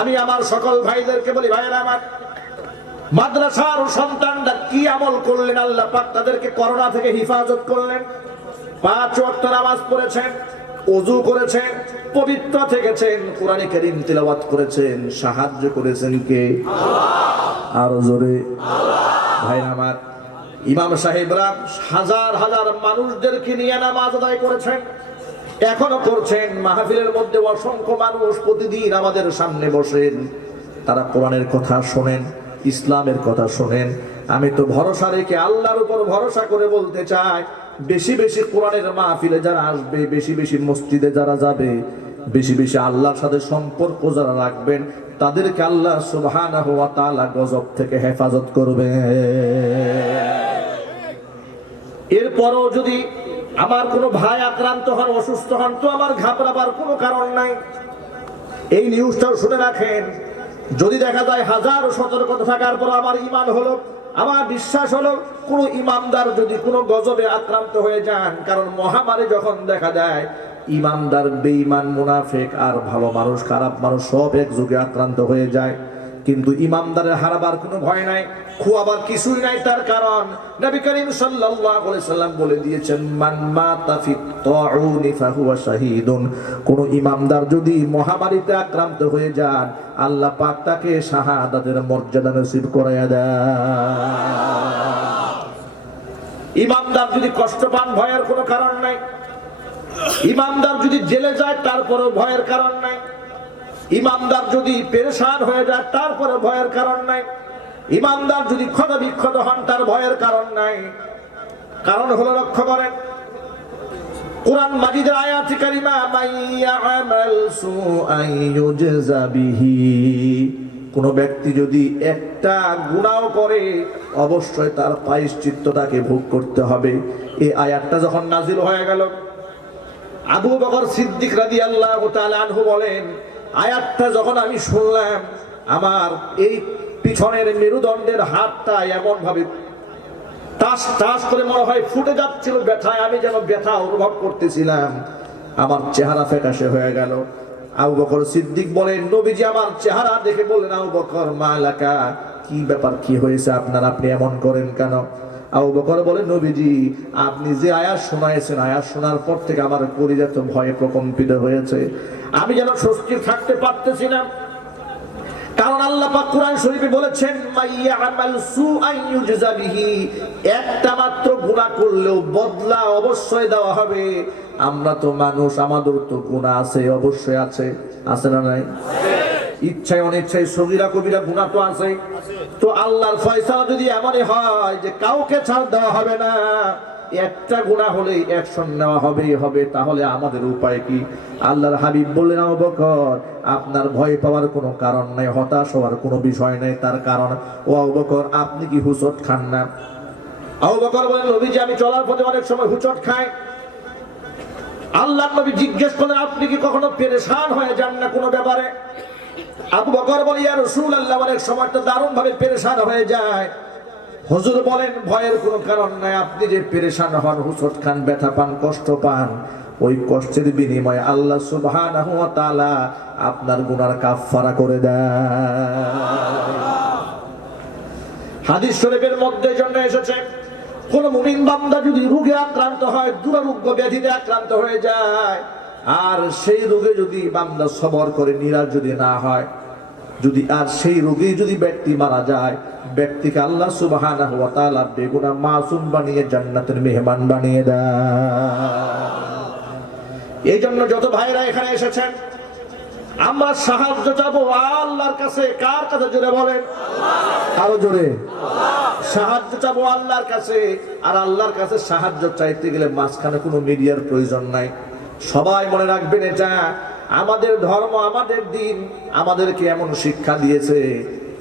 আমি আমার সকল ভাইদেরকে বলি, ভাইরা আমার, মাদ্রাসার সন্তানরা কি আমল করলেন, আল্লাহ পাক তাদেরকে করোনা থেকে হেফাজত করলেন। 5 ওয়াক্ত নামাজ পড়েছেন, ওযু করেছেন, পবিত্র থেকেছেন, কোরআনে কারীম তিলাওয়াত করেছেন। সাহায্য করেছেন কে? আল্লাহ। আর জোরে আল্লাহ। ভাইরা আমার, ইমাম সাহেবরা হাজার হাজার মানুষদেরকে নিয়ে নামাজ আদায় করেছেন, এখনো করছেন। মাহফিলের মধ্যে অসংখ্য মানুষ প্রতিদিন আমাদের সামনে বসেন, তারা কোরআনের কথা শোনেন, ইসলামের কথা শোনেন। আমি তো ভরসা রেখে আল্লাহর উপর ভরসা করে বলতে চাই, বেশি বেশি কোরআনের মাহফিলে যারা আসবে, বেশি বেশি মসজিদে যারা যাবে, বেশি বেশি আল্লাহর সাথে সম্পর্ক যারা রাখবেন, তাদেরকে আল্লাহ সুবহানাহু ওয়া তাআলা গজব থেকে হেফাজত করবে। এরপরও যদি আমার কোনো ভাই আক্রান্ত হন, অসুস্থ হন, তো আমার ঘাবড়াবার কোনো কারণ নাই। এই নিউজটাও শুনে রাখেন, যদি দেখা যায় হাজার সতর্কতা থাকার পর আমার ঈমান হলো, আমার বিশ্বাস হলো, কোন ইমানদার যদি কোনো গজবে আক্রান্ত হয়ে যান, কারণ মহামারী যখন দেখা যায়, ইমানদার, বেঈমান, মুনাফিক আর ভালো মানুষ, খারাপ মানুষ সব একযোগে আক্রান্ত হয়ে যায়। কিন্তু ইমানদারের হারাবার কোনো ভয় নাই, খুয়াবার কিছুই নাই। তার কারণ নবী করিম সাল্লাল্লাহু আলাইহি সাল্লাম বলে দিয়েছেন, মান মাতা ফি তাউনি ফাহুয়া শাহীদুন। কোন ইমানদার যদি মহামারীতে আক্রান্ত হয়ে যান, আল্লাহ পাক তাকে শাহাদাতের মর্যাদা নসিব করায়া দেয়। ইমানদার যদি কষ্ট পান, ভয়ের কোনো কারণ নাই। ইমানদার যদি জেলে যায়, তারপরেও ভয়ের কারণ নাই। ইমানদার যদি পেরেশান হয়ে যায়, তারপরে ভয়ের কারণ নাই। ইমানদার যদি ক্ষত বিক্ষত হন, তার ভয়ের কারণ নাই। কারণ হলো, লক্ষ্য করেন কোরআন মাজিদের আয়াতে কারিমা, মাইয়ামাল সুআন ইউজজা বিহি। কোন ব্যক্তি যদি একটা গুনাহ করে, অবশ্যই তার প্রায়শ্চিত্তটাকে ভোগ করতে হবে। এই আয়াতটা যখন নাজিল হয়ে গেল, আবু বকর সিদ্দিক রাদিয়াল্লাহু তাআলা আনহু বলেন, আয়াতটা যখন আমি শুনলাম, আমার এই পিছনের মেরুদণ্ডের হাতটা এমন ভাবে টাস টাস করে মনে হয় ফুটে যাচ্ছিল ব্যথায়। আমি যেন ব্যথা অনুভব করতেছিলাম, আমার চেহারা ফ্যাকাশে হয়ে গেল। আবু বকর সিদ্দিক বলেন, নবীজি আমার চেহারা দেখে বললেন, আবু বকর মালাকা, কি ব্যাপার, কি হয়েছে আপনার, আপনি এমন করেন কেন? আবু বকর বলেন, নবীজি আপনি যে আয়াত শোনাইছেন, আয়াত শোনার পর থেকে আমার কলিজা তো ভয়ে প্রকম্পিত হয়েছে, আমি যেন স্বস্তির থাকতে পারতেছি না। কারণ আল্লাহ পাক কোরআন শরীফে বলেছেন, মাইয়ামাল সুআন ইউজজা বিহি। একটা মাত্র গুনাহ করলেও বদলা অবশ্যই দেওয়া হবে। আমরা তো মানুষ, আমাদের তো গুনাহ আছে, অবশ্যই আছে, আছে না নাই? ইচ্ছায় অনিচ্ছায় সগীরা কবিরা গুনাহ তো আছে। তো আল্লাহর ফয়সালা যদি এমনই হয় যে কাউকে ছাড় দেওয়া হবে না, একটা গুনাহ হলেই অ্যাকশন নেওয়া হবে, তাহলে আমাদের উপায় কি? আল্লাহর হাবিব বললেন, আবু বকর আপনার ভয় পাওয়ার কোনো কারণ নাই, হতাশ হওয়ার কোনো বিষয় নাই। তার কারণ, ও আবু বকর আপনি কি হুচট খান না? আবু বকর বলেন, নবীজি আমি চলার পথে অনেক সময় হুচট খাই। আল্লাহর নবী জিজ্ঞেস করলেন, আপনি কি কখনো পেরেশান হয়ে যান না কোনো ব্যাপারে? আবু বকর বলে, ইয়া রাসূলুল্লাহ, অনেক সময় তো দারুণ ভাবে পেরেশান হয়ে যায়। হুজুর বলেন, ভয়ের কোনো কারণ নাই। আপনি যে পেরেশান হন, হুঁচট খান, ব্যথা পান, কষ্ট পান, ওই কষ্টের বিনিময়ে আল্লাহ সুবহানাহু ওয়া তাআলা আপনার গুনার কাফফারা করে দেয়। হাদিস শরীফের মধ্যে জন্য এসেছে, কোন মুমিন বান্দা যদি রোগে আক্রান্ত হয়, দুরারোগ্য ব্যাধিতে আক্রান্ত হয়ে যায়, আর সেই রোগে যদি বান্দা সবর করে, নিরাশ যদি না হয়, যদি আর সেই রোগী যদি ব্যক্তি মারা যায়, ব্যক্তিকে আল্লাহ সুবহানাহু ওয়া তাআলা বেগুনাহ মাসুম বানিয়ে জান্নাতের মেহমান বানিয়ে দেয়। এই জন্য যত ভাইরা এখানে এসেছেন, আমরা সাহায্য চাবো আল্লাহর কাছে। কার কাছে? জোরে বলেন, আরো জোরে। সাহায্য চাবো আল্লাহর কাছে। আর আল্লাহর কাছে সাহায্য চাইতে গেলে মাঝখানে কোনো মিডিয়ার প্রয়োজন নাই। সবাই মনে রাখবেন, এটা আমাদের ধর্ম, আমাদের দিন আমাদেরকে এমন শিক্ষা দিয়েছে,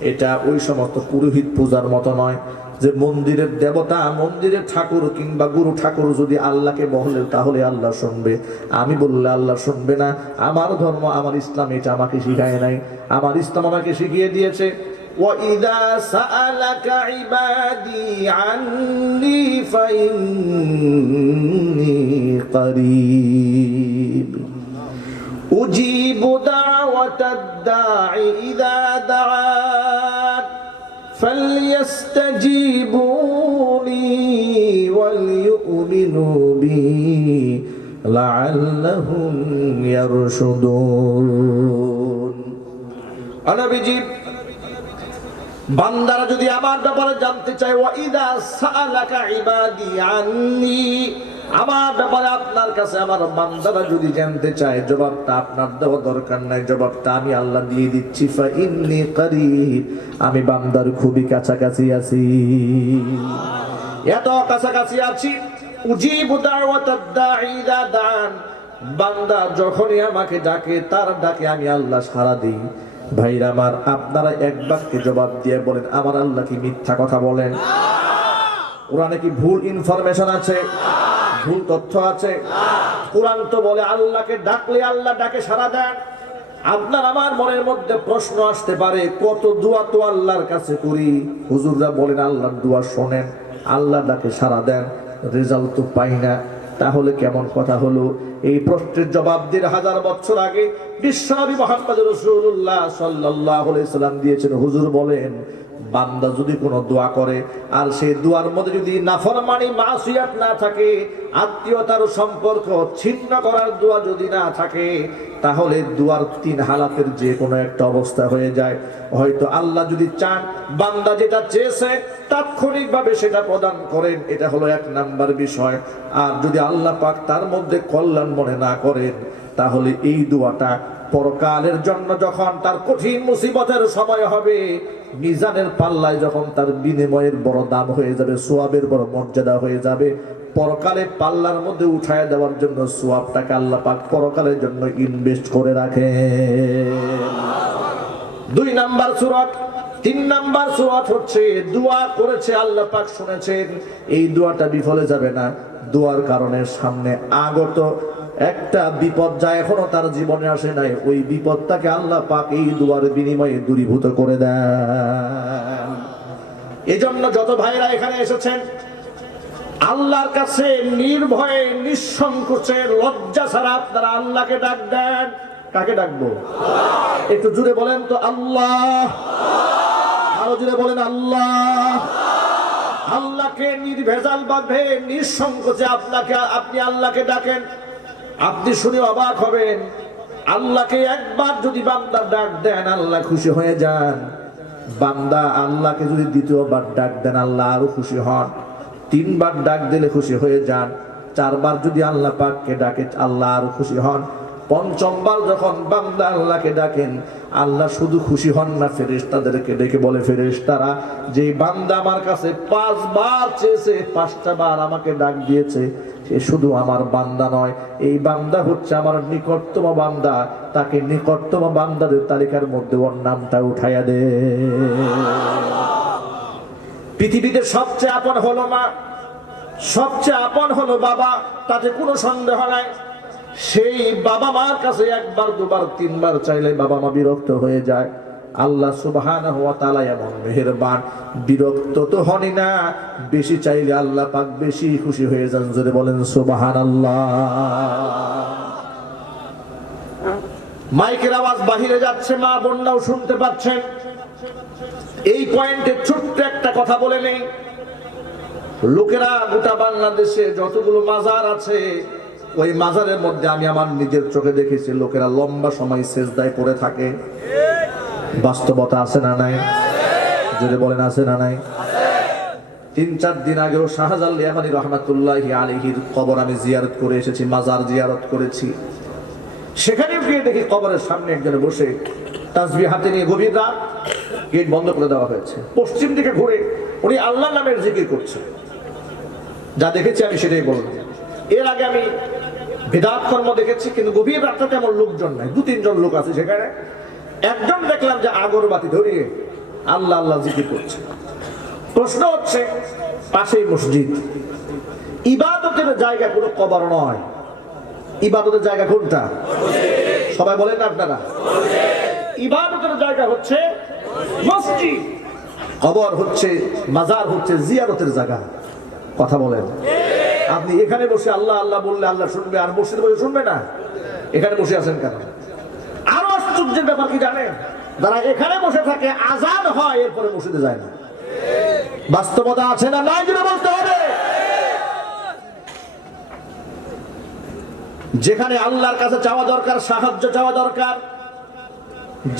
এটা ওই সমস্ত পুরোহিত পূজার মতো নয় যে মন্দিরের দেবতা, মন্দিরের ঠাকুর কিংবা গুরু ঠাকুর যদি আল্লাহকে বলে তাহলে আল্লাহ শুনবে, আমি বললে আল্লাহ শুনবে না। আমার ধর্ম, আমার ইসলাম এটা আমাকে শিখায় নাই। আমার ইসলাম আমাকে শিখিয়ে দিয়েছে, وَإِذَا سَأَلَكَ عِبَادِي عَنِّي فَإِنِّي قَرِيبٌ أُجِيبُ دَعْوَةَ الدَّاعِ إِذَا دَعَانِ فَلْيَسْتَجِيبُوا لِي وَلْيُؤْمِنُوا بِي لَعَلَّهُمْ يَرْشُدُونَ। নবীজি, বান্দারা যদি আমার ব্যাপারে জানতে চায়, ওয়াইদা সাআলাকা ইবাদি আন্নি, আমার ব্যাপারে আপনার কাছে আমার বান্দারা যদি জানতে চায়, জবাবটা আপনার দেওয়া দরকার নাই, জবাবটা আমি আল্লাহ দিয়ে দিচ্ছি। ফা ইন্নী করিব, আমি বান্দার খুবই কাছাকাছি আছি। এত কাছাকাছি আছি। উজিবু দাওয়াতাদ দাঈ ইযা দান, বান্দা যখনই আমাকে ডাকে, তার ডাকে আমি আল্লাহ সাড়া দিই। ভাইরা আমার, আপনারা এক বাক্যে জবাব দিয়ে বলেন, আমার আল্লাহ কি মিথ্যা কথা বলেন? কোরআনে কি ভুল ইনফরমেশন আছে? ভুল তথ্য আছে? কোরআন তো বলে আল্লাহকে ডাকলে আল্লাহ ডাকে সাড়া দেন। আপনার আমার মনের মধ্যে প্রশ্ন আসতে পারে, কত দোয়া তো আল্লাহর কাছে করি, হুজুররা বলেন আল্লাহর দোয়া শোনেন, আল্লাহ ডাকে সাড়া দেন, রেজাল্ট তো পাই না। তাহলে কেমন কথা হলো? এই প্রশ্নের জবাব দিয়ে 1000 বছর আগে বিশ্বনবী মুহাম্মদ রাসূলুল্লাহ সাল্লাল্লাহু আলাইহি সাল্লাম দিয়েছেন। হুজুর বলেন, বান্দা যদি কোনো দোয়া করে আর সেই দোয়ার মধ্যে যদি নাফরমানি, মাসিয়াত না থাকে, আত্মীয়তার সম্পর্ক ছিন্ন করার দোয়া যদি না থাকে, তাহলে দোয়ার 3 হালাতের যে কোনো একটা অবস্থা হয়ে যায়। হয়তো আল্লাহ যদি চান বান্দা যেটা চেয়েছে তাৎক্ষণিকভাবে সেটা প্রদান করেন, এটা হলো 1 নাম্বার বিষয়। আর যদি আল্লাহ পাক তার মধ্যে কল্যাণ মনে না করেন, তাহলে এই দোয়াটা পরকালের জন্য যখন তার কঠিন মুসিবতের সময় হবে, মিজানের পাল্লায় যখন তার বিনিময়ের বড় দাম হয়ে যাবে, সোয়াবের বড় মর্যাদা হয়ে যাবে, পরকালে পাল্লার মধ্যে উঠায় দেওয়ার জন্য সোয়াবটাকে আল্লাহ পাক পরকালের জন্য ইনভেস্ট করে রাখে। 2 নাম্বার সূরা। 3 নাম্বার সূরা হচ্ছে দোয়া করেছে, আল্লাহ পাক শুনেছেন, এই দোয়াটা বিফলে যাবে না। দোয়ার কারণে সামনে আগত একটা বিপদ যা এখনো তার জীবনে আসে নাই, ওই বিপদটাকে আল্লাহ পাক এই দোয়ার বিনিময়ে দূরীভূত করে দেন। এজন্য যত ভাইরা এখানে এসেছেন, আল্লাহর কাছে নির্ভয়ে, নিঃসংকোচে, লজ্জা ছাড়া আপনারা আল্লাহকে ডাক দেন। কাকে ডাকবো? একটু জুড়ে বলেন তো, আল্লাহ। আরো জুড়ে বলেন, আল্লাহ। আল্লাহকে নির্ভেজাল ভাবে, নিঃসংকোচে আপনি আল্লাহকে ডাকেন। আপনি শুনে অবাক হবেন, আল্লাহকে একবার যদি বান্দা ডাক দেন, আল্লাহ খুশি হয়ে যান। বান্দা আল্লাহকে যদি 2বার ডাক দেন, আল্লাহ আরো খুশি হন। 3বার ডাক দিলে খুশি হয়ে যান। 4বার যদি আল্লাহ পাককে ডাকে, আল্লাহ আরো খুশি হন। 5বার যখন বান্দা আল্লাহকে ডাকেন, আল্লাহ শুধু খুশি হন না, ফেরেশতাদেরকে ডেকে বলে, ফেরেশতারা, যে বান্দা আমার কাছে 5 বার চেয়েছে, 5টা বার আমাকে ডাক দিয়েছে, সে শুধু আমার বান্দা নয়, এই বান্দা হচ্ছে আমার নিকটতম বান্দা। তাকে নিকটতম বান্দাদের তালিকার মধ্যে ওর নামটা উঠাইয়া দে। পৃথিবীতে সবচেয়ে আপন হলো মা, সবচেয়ে আপন হলো বাবা, তাতে কোনো সন্দেহ নাই। সেই বাবা মার কাছে একবার দুবার তিনবার চাইলে বাবা মা বিরক্ত হয়ে যায়। আল্লাহ সুবহানাহু ওয়া তাআলা এমন মেহেরবান, বিরক্ত তো হনি না, বেশি চাইলে আল্লাহ পাক বেশি খুশি হয়ে যান। যদি বলেন সুবহানাল্লাহ। মাইকের আওয়াজ বাহিরে যাচ্ছে, মা বোনরাও শুনতে পাচ্ছেন। এই পয়েন্টে ছোট্ট একটা কথা বলে নেই। লোকেরা গোটা বাংলাদেশে যতগুলো মাজার আছে, ওই মাজারের মধ্যে আমি আমার নিজের চোখে দেখেছি লোকেরা লম্বা সময় সেজদায় পড়ে থাকে। বাস্তবতা আছে না নাই? যদি বলেন আছে না নাই? 3-4 দিন আগেও শাহজালাল ইয়ামানী রাহমাতুল্লাহি আলাইহির কবর আমি জিয়ারত করে এসেছি, মাজার জিয়ারত করেছি। সেখানে গিয়ে দেখি কবরের সামনে একজনে বসে তাসবিহ হাতে নিয়ে, গভীর রাত, গেট বন্ধ করে দেওয়া হয়েছে, পশ্চিম দিকে ঘুরে উনি আল্লাহর নামের জিকির করছে। যা দেখেছি আমি সেটাই বললাম। এর আগে আমি বিদআত কর্ম দেখেছি, কিন্তু গভীর রাতে তেমন লোকজন নাই, 2-3 জন লোক আছে সেখানে। একজন দেখলাম যে আগরবাতি ধরিয়ে আল্লাহ আল্লাহ জিকির করছে। প্রশ্ন হচ্ছে, পাশেই মসজিদ, ইবাদতের জায়গা কোনো কবর নয়। ইবাদতের জায়গা কোনটা? সবাই বলেন না আপনারা? ইবাদতের জায়গা হচ্ছে মসজিদ, কবর হচ্ছে, মাজার হচ্ছে জিয়ারতের জায়গা। কথা বলেন। আপনি এখানে বসে আল্লাহ আল্লাহ বললে আল্লাহ শুনবে, আর মসজিদে বসে শুনবে না? এখানে বসে আছেন কেন? আরো আশ্চর্যের ব্যাপার কি জানেন? যারা এখানে বসে থাকে আজান হয়, এরপরে মসজিদে যায় না। বাস্তবতা আছে না নাই? যেটা বলতে হবে। যেখানে আল্লাহর কাছে চাওয়া দরকার, সাহায্য চাওয়া দরকার,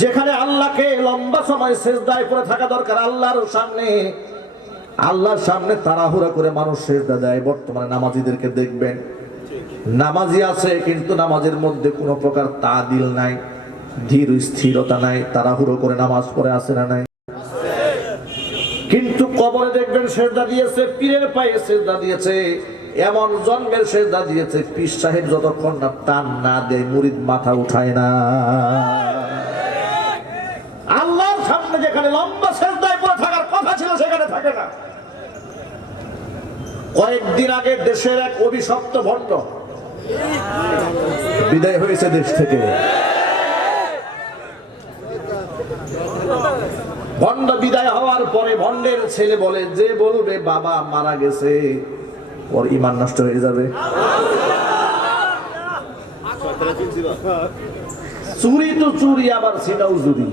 যেখানে আল্লাহকে লম্বা সময় সেজদায় পড়ে থাকা দরকার, আল্লাহর সামনে তাড়াহুড়া করে মানুষ সেজদা দেয়। বর্তমানে নামাজীদেরকে দেখবেন, নামাজি আছে কিন্তু নামাজের মধ্যে কোনো প্রকার তাদিল নাই, ধীর স্থিরতা নাই, তাড়াহুড়ো করে নামাজ পড়ে আসে না নাই? কিন্তু কবরে দেখবেন সেজদা দিয়েছে, পীরের পায়ে সেজদা দিয়েছে, এমন জন্মের সেজদা দিয়েছে, পীর সাহেব যতক্ষণ না টান না দেয় মুরিদ মাথা উঠায় না। আল্লাহর সামনে যেখানে লম্বা সেজদায় পড়ে থাকার কথা ছিল সেখানে থাকে না। কয়েকদিন আগে দেশের এক অভিশপ্ত ভণ্ড বিদায় হয়েছে দেশ থেকে। ভণ্ড বিদায় হওয়ার পরে ভণ্ডের ছেলে বলে, যে বলবে বাবা মারা গেছে ওর ঈমান নষ্ট হয়ে যাবে। চুরি তো চুরি, আবার সেটাও চুরি।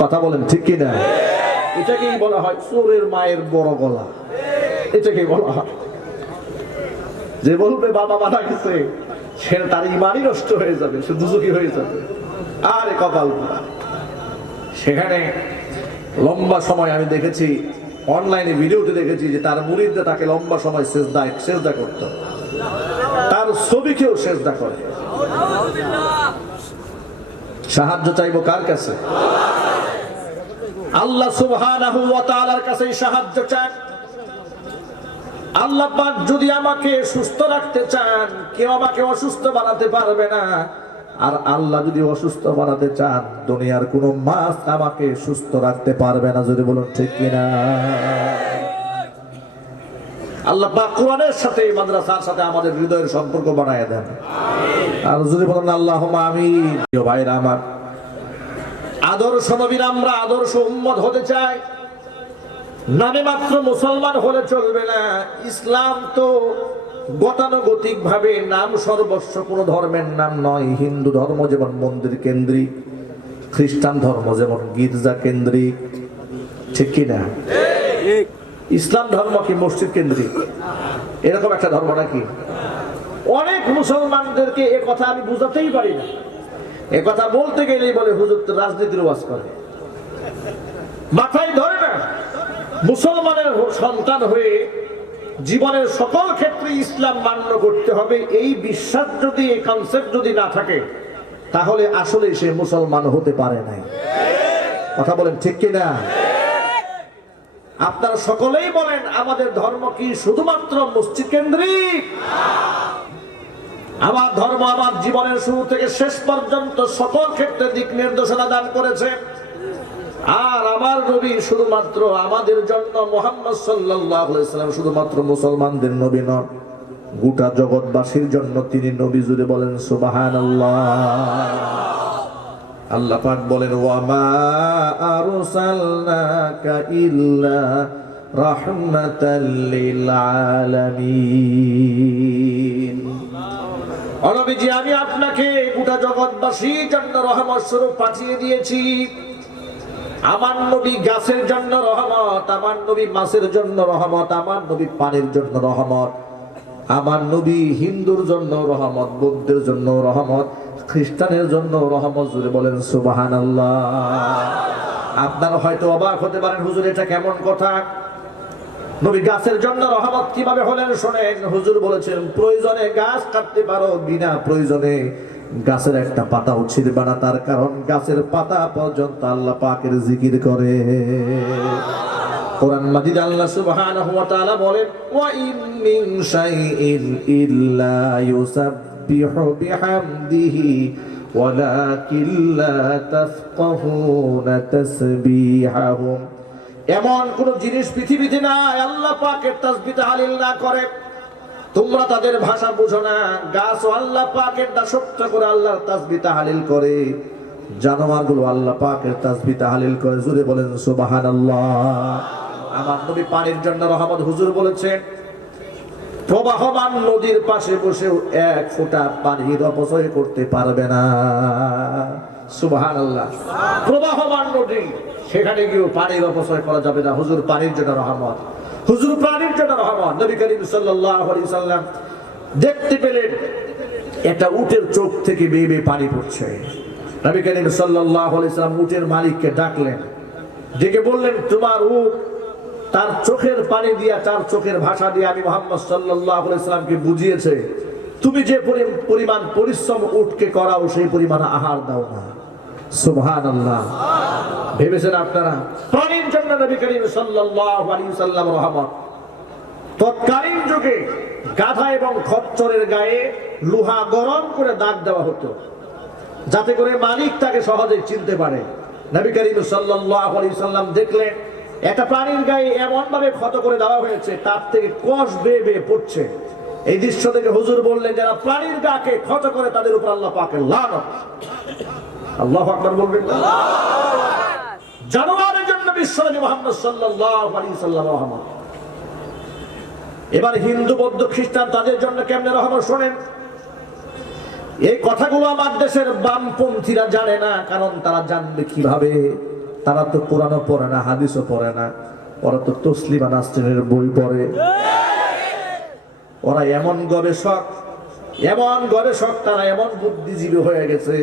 কথা বলেন ঠিক কিনা? এটাকেই বলা হয় চোরের মায়ের বড় গলা। এটাকেই বলা হয়, যে বলবে বাবা মারা গেছে সে তার ঈমানই নষ্ট হয়ে যাবে, সে দুজকি হয়ে যাবে। আরে কপাল। সেখানে লম্বা সময় আমি দেখেছি, অনলাইনে ভিডিওতে দেখেছি যে তার মুরিদরা তাকে লম্বা সময় সেজদা করত, তার ছবিকেও সেজদা করে। সাহায্য চাইবো কার কাছে? আল্লাহ সুবহানাহু ওয়া তাআলার কাছে সাহায্য চান। আল্লাহ পাক যদি আমাকে সুস্থ রাখতে চান, কেউ আমাকে অসুস্থ বানাতে পারবে না। আর আল্লাহ যদি অসুস্থ বানাতে চান, দুনিয়ার কোনো মাছ আমাকে সুস্থ রাখতে পারবে না। যদি বলুন ঠিক কিনা? আল্লাহ পাক কোরআনের সাথে, মাদ্রাসার সাথে আমাদের হৃদয়ের সম্পর্ক বানায় দেন। আর যদি বলেন আল্লাহুম্মা আমিন। প্রিয় ভাইরা আমার, আদর্শ নবীর আমরা আদর্শ উম্মত হতে চাই। নামে মাত্র মুসলমান হলে চলবে না। ইসলাম তো গতানুগতিক ভাবে নাম সর্বস্ব, কোন ধর্মের নাম নয়। হিন্দু ধর্ম যেমন মন্দির কেন্দ্রিক, খ্রিস্টান ধর্ম যেমন গির্জা কেন্দ্রিক, ঠিক কিনা? ইসলাম ধর্ম কি মসজিদ কেন্দ্রিক? এরকম একটা ধর্ম নাকি? অনেক মুসলমানদেরকে এ কথা আমি বুঝাতেই পারি না। এ কথা বলতে গেলেই বলে হুজুর তো রাজনীতির ওয়াজ করে। মাথায় ধরে না। মুসলমানের সন্তান হয়ে জীবনের সকল ক্ষেত্রে ইসলাম মান্য করতে হবে, এই বিশ্বাস যদি, এই কনসেপ্ট যদি না থাকে, তাহলে আসলে সে মুসলমান হতে পারে নাই। কথা বলেন ঠিক কিনা? আপনারা সকলেই বলেন আমাদের ধর্ম কি শুধুমাত্র মসজিদ কেন্দ্রিক? আমার ধর্ম আমার জীবনের শুরু থেকে শেষ পর্যন্ত সকল ক্ষেত্রে দিক নির্দেশনা দান করেছে। আর আমার নবী শুধুমাত্র আমাদের জন্য, মুহাম্মদ সাল্লাল্লাহু আলাইহি ওয়াসাল্লাম শুধুমাত্র মুসলমানদের নবী নন, গোটা জগৎবাসীর জন্য তিনি নবী। জুড়ে বলেন সুবহানাল্লাহ। আল্লাহ পাক বলেন ওয়া মা আরসালনাকা ইল্লা রাহমাতাল লিল আলামিন। ও নবীজি, আমি আপনাকে গোটা জগৎবাসীর জন্য রহমত স্বরূপ পাঠিয়ে দিয়েছি। আমার নবী গাছের জন্য রহমত, আমার নবী মাছের জন্য রহমত, আমার নবী পানির জন্য রহমত, আমার নবী হিন্দুর জন্য রহমত, বৌদ্ধের জন্য রহমত, খ্রিস্টানের জন্য রহমত। জুড়ে বলেন সুবহানাল্লাহ। আপনারা হয়তো অবাক হতে পারেন, হুজুর এটা কেমন কথা? নবী গাছের জন্য রহমত কিভাবে হলেন শোনেন। হুজুর বলেছেন প্রয়োজনে গাছ কাটতে পারো, বিনা প্রয়োজনে গাছের একটা পাতাও ছিঁড়বে না। তার কারণ গাছের পাতা পর্যন্ত আল্লাহ পাকের জিকির করে। কোরআন মাজিদ আল্লাহ সুবহানাহু ওয়া তাআলা বলেন ওয়া ইন মিন শাইইন ইল্লা ইউসাব্বিহু বিহামদিহি ওয়ালাকিন লা তাফকাহুনা তাসবিহাহুম। এমন কোন জিনিস পৃথিবীতে নাই আল্লাহ পাকের তাসবিহ তাহলিল না করে, তোমরা তাদের ভাষা বুঝো না। গাছ ও আল্লাহ পাকের দাসত্ব করে আল্লাহর তাসবিহ তাহলিল করে, জানোয়ারগুলো আল্লাহ পাকের তাসবিহ তাহলিল করে। জুড়ে বলেন সুবহানাল্লাহ। আমার নবী পানির জন্য রহমত। হুজুর বলেছেন প্রবাহমান নদীর পাশে বসেও এক ফোঁটা পানির অপচয় করতে পারবে না। সুবহানাল্লাহ। প্রবাহমান নদী, সেখানে গিয়েও পানির অপচয় করা যাবে না। হুজুর পানির জন্য রহমত, হুজুর পানির জন্য রহমত। নবী করিম সাল্লাল্লাহু আলাইহি সাল্লাম দেখতে পেলেন একটা উটের চোখ থেকে বেয়ে বেয়ে পানি পড়ছে। নবী করিম সাল্লাল্লাহু আলাইহি সাল্লাম উটের মালিককে ডাকলেন, ডেকে বললেন তোমার উট তার চোখের পানি দিয়া, তার চোখের ভাষা দিয়ে আমি মুহাম্মদ সাল্লাল্লাহু আলাইহি সাল্লামকে বুঝিয়েছে তুমি যে পরিমাণ পরিশ্রম উটকে করাও সেই পরিমাণ আহার দাও না। সুবহানাল্লাহ। ভেবেছেন আপনারা পানির জন্য নবী করিম সাল্লাল্লাহু আলাইহি সাল্লাম রহমত। তৎকালীন যুগে গাধা এবং খচ্চরের গায়ে লোহা গরম করে দাগ দেওয়া হতো, যাতে করে মালিক তাকে সহজে চিনতে পারে। নবী করিম সাল্লাল্লাহু আলাইহি সাল্লাম দেখলেন একটা প্রাণীর গায়ে এমন ভাবে ক্ষত করে দেওয়া হয়েছে, তার থেকে কষ বেয়ে বেয়ে পড়ছে। এই দৃশ্য থেকে হুজুর বললেন যারা প্রাণীর গাকে ক্ষত করে তাদের উপর আল্লাহ পাকের লানত। আল্লাহু আকবার বলবেন। জানোয়ারের জন্য বিশ্বনবী মুহাম্মদ সাল্লাল্লাহু আলাইহি সাল্লাম রহমত। এবার হিন্দু, বৌদ্ধ, খ্রিস্টান তাদের জন্য কেমনে রহমত শোনেন। এই কথাগুলো আমার দেশের বামপন্থীরা জানে না, কারণ তারা জানবে কিভাবে? তারা তো কোরআনও পড়ে না, হাদিসও পড়ে না, ওরা তো তসলিমা নাসরিনের বই পড়ে। ওরা এমন গবেষক, তারা এমন বুদ্ধিজীবী হয়ে গেছে।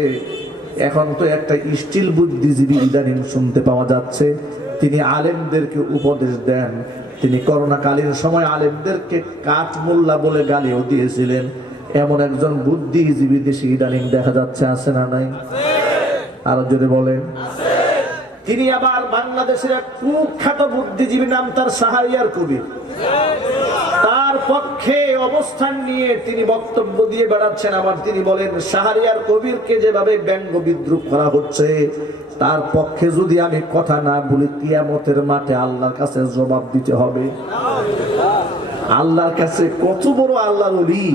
এখন তো একটা স্টিল বুদ্ধিজীবী ইদানিং শুনতে পাওয়া যাচ্ছে, তিনি আলেমদেরকে উপদেশ দেন। তিনি করোনাকালীন সময় আলেমদেরকে কাঠ মোল্লা বলে গালিও দিয়েছিলেন। এমন একজন বুদ্ধিজীবী দেশে ইদানিং দেখা যাচ্ছে, আছে না নাই? আরো যদি বলেন। তিনি আবার বাংলাদেশের এক কুখ্যাত বুদ্ধিজীবী, নাম তার শাহরিয়ার কবির। তার পক্ষে অবস্থান নিয়ে তিনি বক্তব্য দিয়ে বেড়াচ্ছেন। আবার তিনি বলেন শাহরিয়ার কবিরকে যেভাবে ব্যঙ্গ বিদ্রুপ করা হচ্ছে, তার পক্ষে যদি আমি কথা না বলি কিয়ামতের মাঠে আল্লাহর কাছে জবাব দিতে হবে। আল্লাহর কাছে কত বড় আল্লাহর ওলি!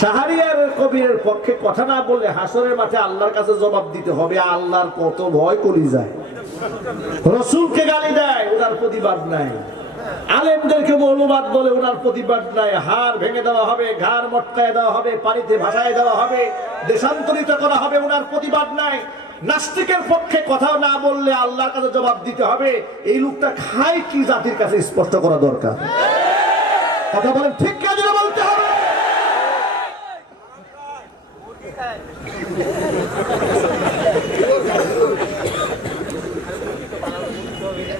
শাহরিয়ার কবিরের পক্ষে কথা না বললে হাসরের মাঠে আল্লাহর কাছে জবাব দিতে হবে। আল্লাহর কত ভয় করি যায়। রাসূলকে গালি দেয়, ওনার প্রতিবাদ নাই। আলেমদেরকে মৌলবাদ বলে, ওনার প্রতিবাদ নাই। হাড় ভেঙে দেওয়া হবে, ঘাড় মটকায় দেওয়া হবে, পানিতে ভাসায় দেওয়া হবে, দেশান্তরিত করা হবে, ওনার প্রতিবাদ নাই। নাস্তিকের পক্ষে কথা না বললে আল্লাহর কাছে জবাব দিতে হবে। এই লোকটা খায় কি জাতির কাছে স্পষ্ট করা দরকার। কথা বলেন ঠিক কে যেন বলতে হবে।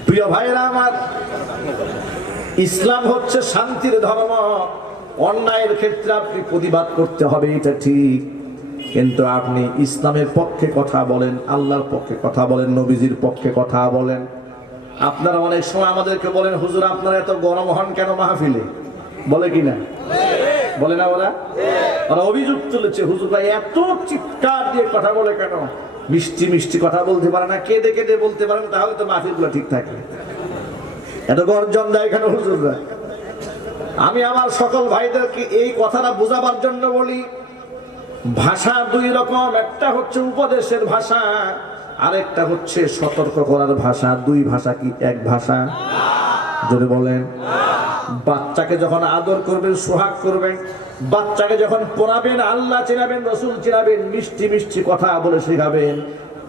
প্রিয় ভাইরা আমার, ইসলাম হচ্ছে শান্তির ধর্ম। অন্যায়ের ক্ষেত্রে আপনি প্রতিবাদ করতে হবে, এটা ঠিক, কিন্তু আপনি ইসলামের পক্ষে কথা বলেন, আল্লাহর পক্ষে কথা বলেন, নবীজির পক্ষে কথা বলেন। আপনারা অনেক সময় আমাদেরকে বলেন হুজুর আপনারা এত গরম হন কেন মাহফিলে? বলে কিনা? বলে না? ওরা অভিযোগ তুলেছে হুজুর ভাই এত চিৎকার দিয়ে কথা বলে কেন? মিষ্টি মিষ্টি কথা বলতে পারে না, কেঁদে কেঁদে বলতে পারেন, তাহলে তো মাহফিলগুলো ঠিক থাকে। এত গর্জন দেয় কেন হুজুররা? আমি আমার সকল ভাইদেরকে এই কথাটা বোঝাবার জন্য বলি, ভাষা দুই রকম, একটা হচ্ছে উপদেশের ভাষা, আরেকটা হচ্ছে সতর্ক করার ভাষা। দুই ভাষা কি এক ভাষা? যদি বলেন, বাচ্চাকে যখন আদর করবেন, সোহাগ করবেন, বাচ্চাকে যখন পড়াবেন, আল্লাহ চিনাবেন, রসুল চিনাবেন, মিষ্টি মিষ্টি কথা বলে শেখাবেন,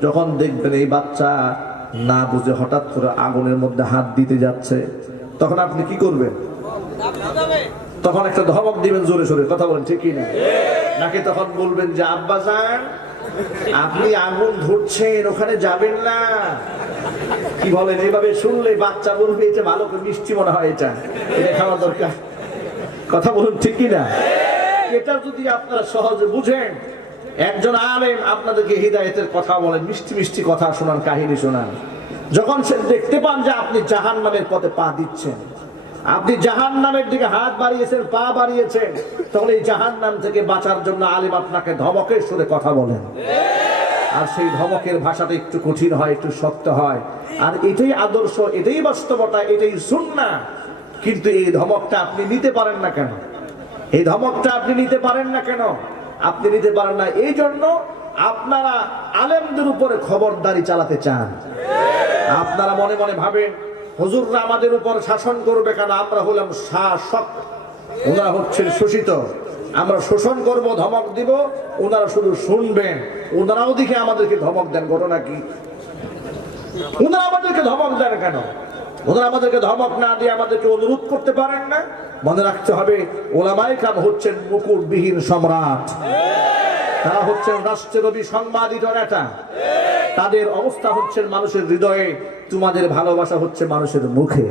যখন দেখবেন এই বাচ্চা না বুঝে হঠাৎ করে আগুনের মধ্যে হাত দিতে যাচ্ছে, তখন আপনি কি করবেন? তখন একটা ধমক দিবেন জোরে সোরে, কথা বলেন ঠিক কিনা? নাকি তখন বলবেন যে আব্বাজান আপনি আগুন ধরছেন, ওখানে যাবেন না? কি বলেন? এইভাবে শুনলে বাচ্চা বলবে এটা ভালো করে মিষ্টি মনে হয়, এটা খাওয়া দরকার। কথা বলুন ঠিক কিনা? এটা যদি আপনারা সহজে বুঝেন, একজন আলেম আপনাদেরকে হিদায়েতের কথা বলেন, মিষ্টি মিষ্টি কথা শোনান, কাহিনী শোনান, যখন সে দেখতে পান যে আপনি জাহান্নামের পথে পা দিচ্ছেন, আপনি জাহান্নামের দিকে হাত বাড়িয়েছেন, পা বাড়িয়েছেন, তখন এই জাহান্নাম থেকে বাঁচার জন্য আলেম আপনাকে ধমকের সুরে কথা বলেন। আর সেই ধমকের ভাষাটা একটু কঠিন হয়, একটু শক্ত হয়, আর এটাই আদর্শ, এটাই বাস্তবতা, এটাই সুন্নাহ। কিন্তু এই ধমকটা আপনি নিতে পারেন না কেন? এই ধমকটা আপনি নিতে পারেন না কেন? আপনি নিতে পারেন না এই জন্য আপনারা আলেমদের উপরে খবরদারি চালাতে চান। আপনারা মনে মনে ভাবেন হুজুররা আমাদের উপর শাসন করবে কেন? আমরা হলাম শাসক, ওনারা হচ্ছেন শোষিত। আমরা শোষণ করব, ধমক দিব, ওনারা শুধু শুনবেন। ওনারাও দিকে আমাদেরকে ধমক দেন, ঘটনা কি? ওনারা আমাদেরকে ধমক দেন কেন? ওনারা আমাদেরকে ধমক না দিয়ে আমাদেরকে অনুরোধ করতে পারেন না? মনে রাখতে হবে, ওলামায়ে কেরাম হচ্ছেন মুকুটবিহীন সম্রাট, তারা হচ্ছেন রাষ্ট্রের সংবাদিত নেতা। তাদের অবস্থা হচ্ছে মানুষের হৃদয়ে, তোমাদের ভালোবাসা হচ্ছে মানুষের মুখে।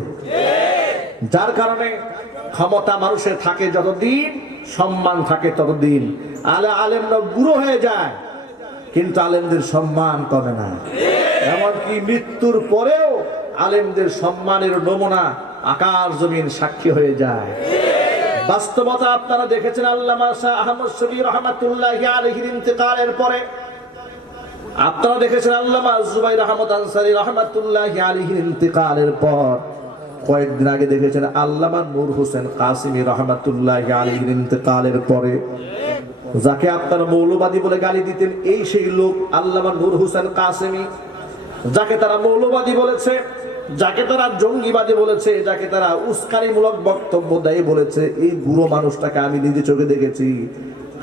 যার কারণে ক্ষমতা মানুষের থাকে যতদিন, সম্মান থাকে ততদিন। আলেমরা বুড়ো হয়ে যায়, কিন্তু আলেমদের সম্মান কমে না। এমনকি মৃত্যুর পরেও আলেমদের সম্মানের নমুনা আকাশ জমিন সাক্ষী হয়ে যায়। বাস্তবতা আপনারা দেখেছেন, আল্লামা শাহ আহমদ শফী রহমাতুল্লাহি আলাইহির ইন্তেকালের পরে, আপনারা দেখেছেন আল্লামা জুবাইর আহমদ আনসারী রহমাতুল্লাহি আলাইহির ইন্তেকালের পর, কয়েকদিন আগে দেখেছেন আল্লামা নূর হোসেন কাসিমি রহমাতুল্লাহি আলাইহির ইন্তেকালের পরে, যাকে আপনারা মৌলবাদী বলে গালি দিতেন, এই সেই লোক আল্লামা নূর হোসেন কাসিমি, যাকে তারা মৌলবাদী বলেছে, যাকে তারা জঙ্গিবাদী বলেছে, যাকে তারা উস্কানিমূলক বক্তব্য দেয় বলেছে, এই বুড়ো মানুষটাকে আমি নিজে চোখে দেখেছি।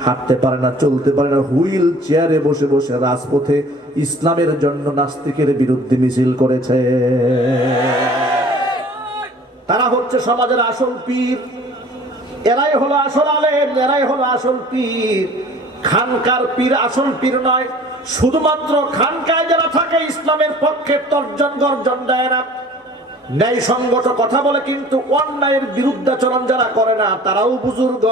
হাঁটতে পারে না, চলতে পারে না, হুইল চেয়ারে বসে বসে রাজপথে ইসলামের জন্য নাস্তিকের বিরুদ্ধে মিছিল করেছে। তারা হচ্ছে সমাজের আসল পীর, এরাই হলো আসল আলেম, এরাই হলো আসল পীর। খানকার পীর আসল পীর নয়। শুধুমাত্র খানকায় যারা থাকে ইসলামের পক্ষে তর্জন গর্জন দেয় না, ন্যায় সংগত কথা বলে, কিন্তু অন্যায়ের বিরুদ্ধাচরণ যারা করে না, তারাও বুজুর্গ।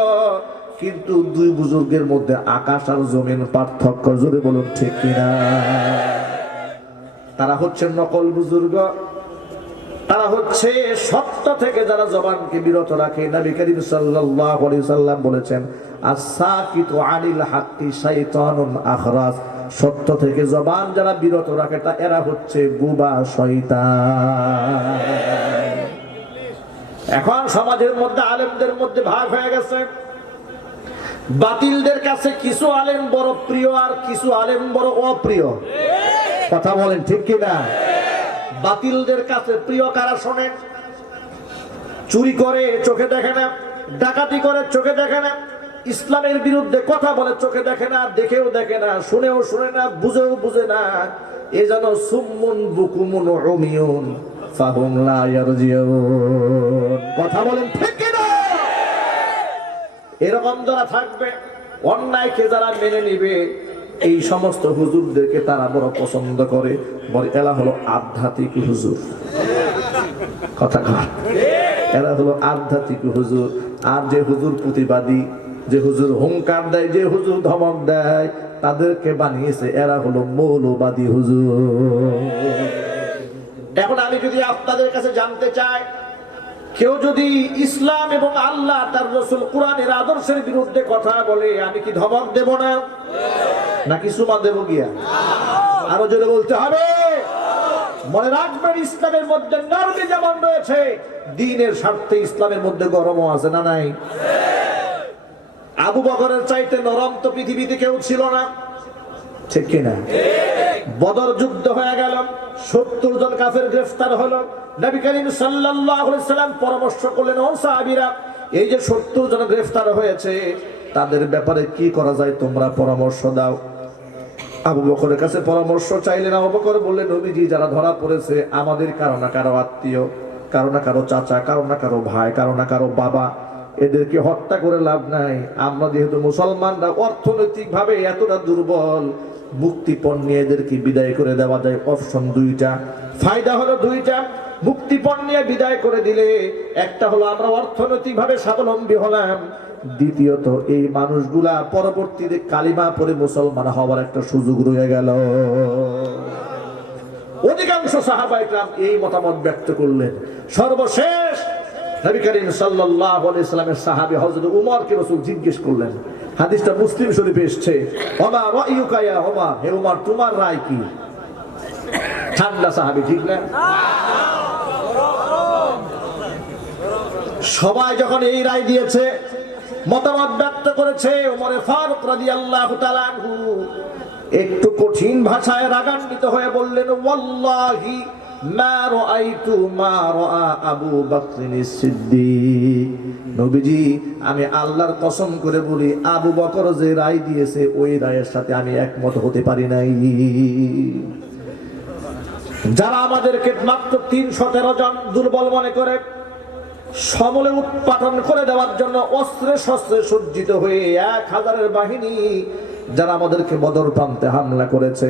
কিন্তু দুই বুজুর্গের মধ্যে আকাশ আর জমিন পার্থক্য, জোরে বলুন ঠিক কিনা? তারা হচ্ছে নকল বুজুর্গ, তারা হচ্ছে সত্য থেকে যারা জবানকে বিরত রাখে। নবী করিম সাল্লাল্লাহু আলাইহি সাল্লাম বলেছেন, আস-সাকিতু আনিল হাক্কি শাইতানুন আখরাস, সত্য থেকে জবান যারা বিরত রাখে তা এরা হচ্ছে বুবা শয়তান। এখন সমাজের মধ্যে আলেমদের মধ্যে ভাগ হয়ে গেছে। বাতিলদের কাছে কিছু আলেম বড় প্রিয়, আর কিছু আলেম বড় অপ্রিয়। কথা বলেন ঠিক কিনা? বাতিলদের কাছে প্রিয় কারা শোনেন? চুরি করে চোখে দেখে না, ডাকাতি করে চোখে দেখে না, ইসলামের বিরুদ্ধে কথা বলে চোখে দেখে না, দেখেও দেখে না, শুনেও শুনে না, বুঝেও বুঝে না। এ যেন সুম্মুন বুকুমুন উমিয়ুন ফাহুম লা ইয়ারজিউন। কথা বলেন ঠিক কিনা? এরকম যারা থাকবে, অন্যায়কে যারা মেনে নিবে, এই সমস্ত হুজুরদেরকে তারা বড় পছন্দ করে, বলে এরা হলো আধ্যাত্মিক হুজুর। কথা কয়, এরা হলো আধ্যাত্মিক হুজুর। আর যে হুজুর প্রতিবাদী, যে হুজুর হুঙ্কার দেয়, যে হুজুর ধমক দেয়, তাদেরকে বানিয়েছে এরা হলো মৌলবাদী হুজুর। এখন আমি যদি আপনাদের কাছে জানতে চাই, কেউ যদি ইসলাম এবং আল্লাহ তার রাসূল কোরআনের আদর্শের বিরুদ্ধে কথা বলে, আমি কি ধমক দেব না, নাকি সুমা দেব গিয়া? আরো জোরে বলতে হবে। মনে রাখবেন, ইসলামের মধ্যে নরমি যেমন রয়েছে, দ্বীনের স্বার্থে ইসলামের মধ্যে গরমও আছে না নাই? আবু বকরের চাইতে নরম তো পৃথিবীতে কেউ ছিল না, ঠিক কিনা? বদর যুদ্ধ হয়ে গেল, 70 জন কাফের গ্রেফতার হলো। নবী করিম সাল্লাল্লাহু আলাইহি সাল্লাম পরামর্শ করলেন, ও সাহাবীরা, এই যে 70 জন গ্রেফতার হয়েছে, তাদের ব্যাপারে কি করা যায় তোমরা পরামর্শ দাও। আবু বকরের কাছে পরামর্শ চাইলেন। আবু বকর বললেন, নবীজি, যারা ধরা পড়েছে আমাদের কারো না কারো আত্মীয়, কারো না কারো চাচা, কারো না কারো ভাই, কারো না কারো বাবা, এদেরকে হত্যা করে লাভ নাই। আমরা যেহেতু মুসলমানরা অর্থনৈতিক ভাবে এতটা দুর্বল, মুক্তিপণ নিয়ে এদেরকে বিদায় করে দেওয়া যায়। অপশন দুইটা, ফায়দা হলো দুইটা। মুক্তিপণ নিয়ে বিদায় করে দিলে একটা হলো আমরা অর্থনৈতিক ভাবে স্বাবলম্বী হলাম, দ্বিতীয়ত এই মানুষগুলা পরবর্তীতে কালিমা পড়ে মুসলমান হওয়ার একটা সুযোগ রয়ে গেল। অধিকাংশ সাহাবা ইকরাম এই মতামত ব্যক্ত করলেন। সর্বশেষ নবী করিম সাল্লাল্লাহু আলাইহি সাল্লামের সাহাবী হযরত উমরকে রাসূল জিজ্ঞেস করলেন, হাদিসটা মুসলিম শরীফে এসেছে, ওমা রায়ুকা ইয়া ওমর, হে ওমর তোমার রায় কি? ঠান্ডা সাহাবী, ঠিক না? সবাই যখন এই রায় দিয়েছে, মতামত ব্যক্ত করেছে, ওমরে ফারুক রাদিয়াল্লাহু তাআলা আনহু একটু কঠিন ভাষায় রাগান্বিত হয়ে বললেন, ওয়াল্লাহি মা রাআইতু মা রাআ আবু বকর সিদ্দিক। নবীজি, আমি আল্লাহর কসম করে বলি, আবু বকর যে রায় দিয়েছে ওই রায়ের সাথে আমি একমত হতে পারি নাই। যারা আমাদেরকে মাত্র 313 জন দুর্বল মনে করে সমলে উৎপাদন করে দেওয়ার জন্য অস্ত্রে শস্ত্রে সজ্জিত হয়ে 1000-এর বাহিনী যারা আমাদেরকে বদর প্রান্তে হামলা করেছে,